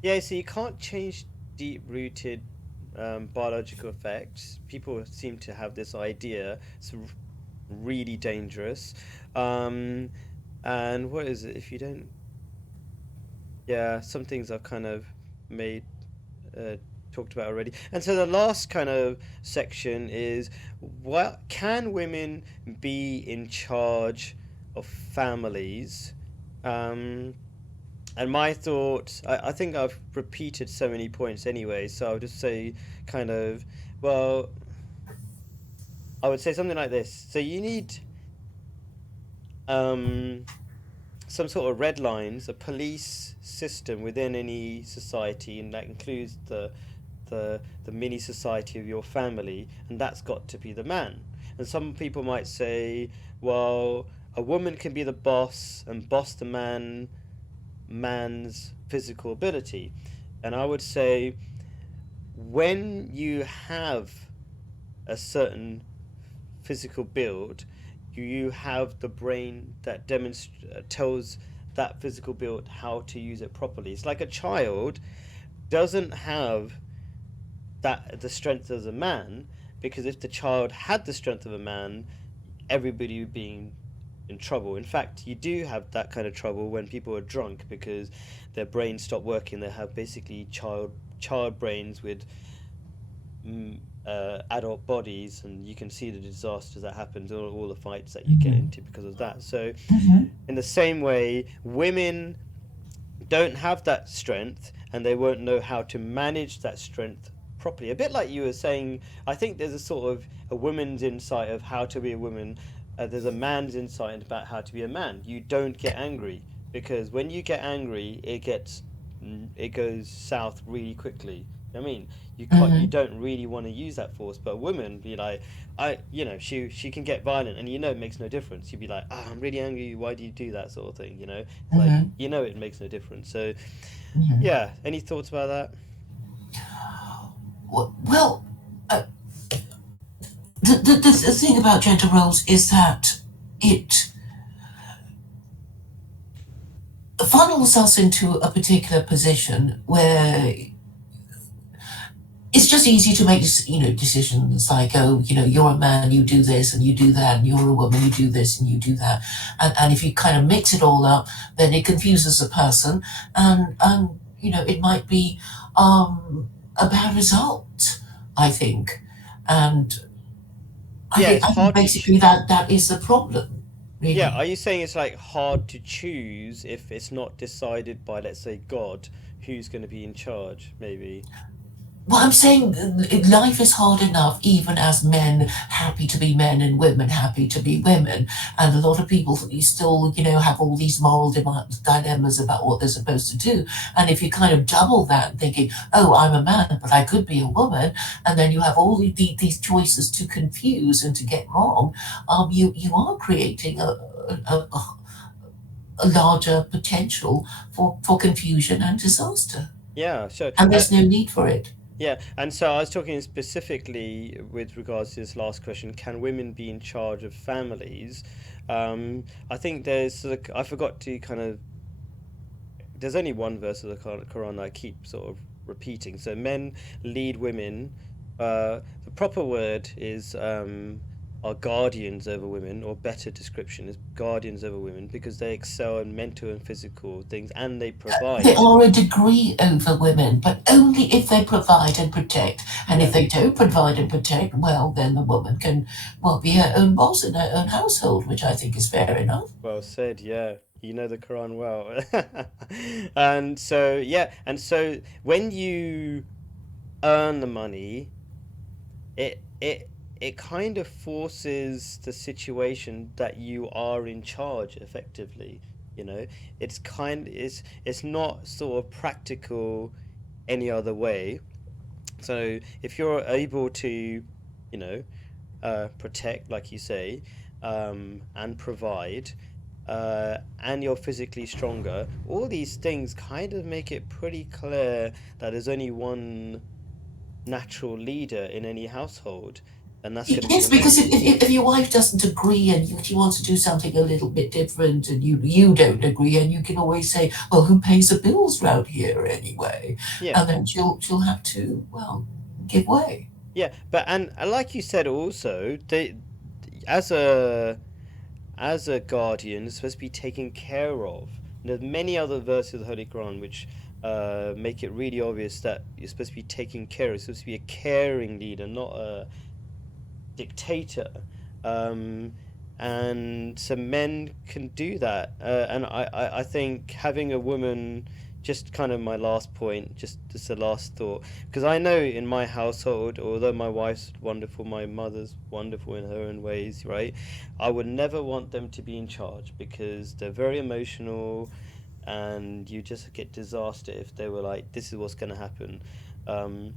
Yeah, so you can't change deep-rooted biological effects. People seem to have this idea. It's really dangerous. Um, and what is it? If you don't, yeah, some things I've kind of made uh, talked about already. And so the last kind of section is, what can women be in charge of families? Um, And my thought, I think I've repeated so many points anyway, so I'll just say kind of, well, I would say something like this. So you need um, some sort of red lines, a police system within any society, and that includes the mini society of your family, and that's got to be the man. And some people might say, well, a woman can be the boss and boss the man's physical ability. And I would say, when you have a certain physical build, you have the brain that tells that physical build how to use it properly. It's like a child doesn't have that the strength of a man, because if the child had the strength of a man, everybody would be in trouble. In fact, you do have that kind of trouble when people are drunk because their brains stop working. They have basically child brains with adult bodies, and you can see the disasters that happens, all the fights that you get Mhm. into because of that. So, Mhm. in the same way, women don't have that strength, and they won't know how to manage that strength properly. A bit like you were saying, I think there's a sort of a woman's insight of how to be a woman. There's a man's insight about how to be a man. You don't get angry, because when you get angry, it goes south really quickly. I mean, you Mhm. don't really want to use that force, but a woman be like, she can get violent, and it makes no difference. You'd be like, I'm really angry. Why do you do that sort of thing? Like Mhm. it makes no difference. So Mhm. yeah, any thoughts about that? Well, uh, the thing about gender roles is that it funnels us into a particular position where it's just easy to make decisions like, oh, you're a man, you do this and you do that, and you're a woman, you do this and you do that, and if you kind of mix it all up, then it confuses a person, and it might be a bad result, I think, and I Yeah, think it's I think hard to basically that is the problem, yeah, really. are you saying it's like hard to choose if it's not decided by, let's say, God, who's going to be in charge, maybe? Well, I'm saying life is hard enough, even as men happy to be men and women happy to be women. And a lot of people still, have all these moral dilemmas about what they're supposed to do. And if you kind of double that, thinking, oh, I'm a man, but I could be a woman, and then you have all these choices to confuse and to get wrong, you are creating a larger potential for confusion and disaster. Yeah, so And there's no need for it. yeah, and so I was talking specifically with regards to this last question, can women be in charge of families? I think I forgot to kind of, there's only one verse of the Quran that I keep sort of repeating. So men lead women. The proper word is are guardians over women, or better description is guardians over women, because they excel in mental and physical things, and they They provide. are a degree over women, but only if they provide and protect. And if Yeah, they don't provide and protect, well, then the woman can, well, be her own boss in her own household, which I think is fair enough. well said. Yeah, you know the Quran well. And so yeah, and so when you earn the money, it it it kind of forces the situation that you are in charge effectively. You know, it's not sort of practical any other way. So if you're able to, protect, like you say, and provide, and you're physically stronger, all these things kind of make it pretty clear that there's only one natural leader in any household, and that's going to be Yes, the because man. if your wife doesn't agree and she wants to do something a little bit different and you don't agree, and you can always say, well, who pays the bills round here anyway? Yeah, And then she'll have to, well, give way. yeah, but and like you said, also as a as a guardian, is supposed to be taken care of. And there's many other verses of the Holy Quran which make it really obvious that you're supposed to be taking care. You're supposed to be a caring leader, not a dictator. Um, and so men can do that. And I think having a woman, just kind of my last point, just a last thought, because I know in my household, although my wife's wonderful, my mother's wonderful in her own ways, right? I would never want them to be in charge, because they're very emotional, and you just get disaster if they were like, this is what's going to happen. Um,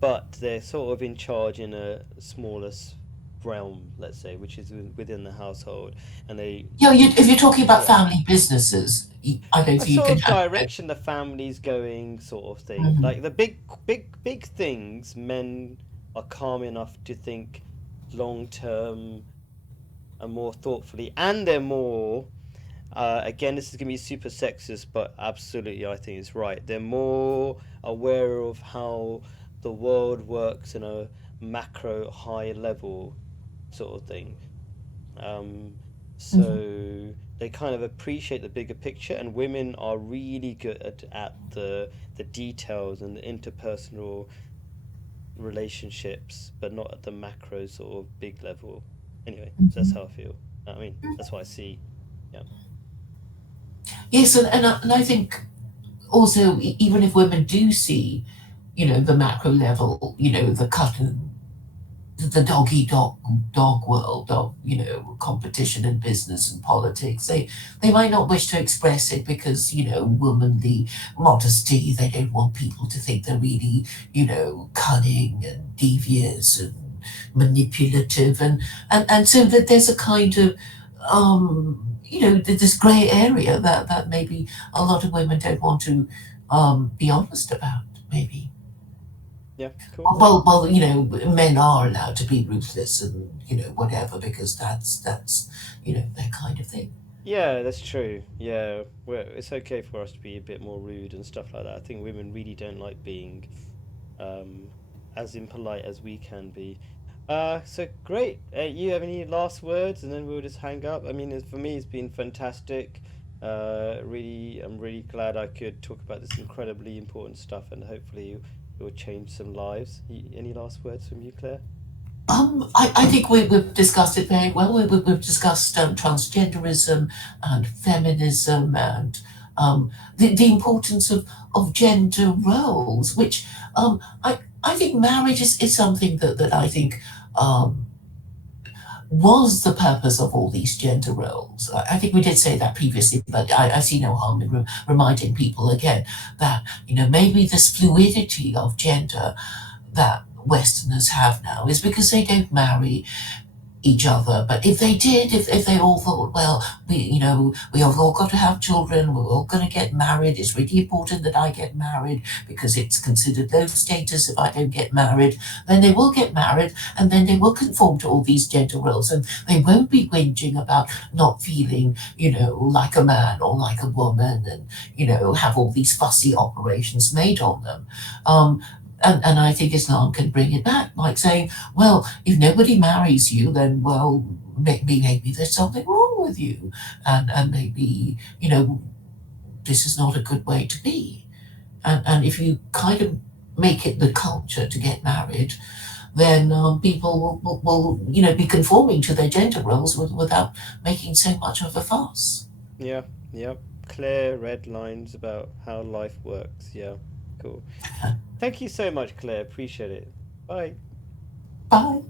but they're sort of in charge in a smaller realm, let's say, which is within the household, and they, If you're talking about yeah, family businesses, I don't a think you sort can of have. direction the family's going, sort of thing. Mhm. Like the big things, men are calm enough to think long term and more thoughtfully, and they're more. Again, this is gonna be super sexist, but absolutely, I think it's right. They're more aware of how the world works in a macro, high level sort of thing. Um, Mhm. so they kind of appreciate the bigger picture, and women are really good at the details and the interpersonal relationships, but not at the macro sort of big level. Anyway, so that's how I feel. I mean, that's what I see. Yeah. Yes, and I think also, even if women do see, the macro level, the cut and the dog eat dog world of, competition and business and politics, they might not wish to express it because, womanly modesty, they don't want people to think they're really, cunning and devious and manipulative, and so that there's a kind of this grey area that maybe a lot of women don't want to be honest about, maybe. Yeah, cool. Men are allowed to be ruthless and whatever, because that's their kind of thing. Yeah, that's true. Yeah, well, it's okay for us to be a bit more rude and stuff like that. I think women really don't like being um, as impolite as we can be. So great. You have any last words, and then we'll just hang up. I mean, for me, it's been fantastic. Really, I'm really glad I could talk about this incredibly important stuff, and hopefully, it will change some lives. Any last words from you, Claire? I think we've discussed it very well. We've discussed transgenderism and feminism and the importance of gender roles, which I think marriage is something that I think um, was the purpose of all these gender roles. I think we did say that previously, but I see no harm in reminding people again that, maybe this fluidity of gender that Westerners have now is because they don't marry each other. But if they did, if they all thought, well, we have all got to have children, we're all going to get married, it's really important that I get married because it's considered low status if I don't get married, then they will get married and then they will conform to all these gender roles and they won't be whinging about not feeling, like a man or like a woman and, have all these fussy operations made on them. And I think Islam can bring it back, like saying, well, if nobody marries you, then, well, maybe there's something wrong with you. And maybe, this is not a good way to be. And if you kind of make it the culture to get married, then people will be conforming to their gender roles without making so much of a fuss. Yeah, yep. Clear red lines about how life works. Yeah, cool. Thank you so much, Claire. Appreciate it. Bye. Bye.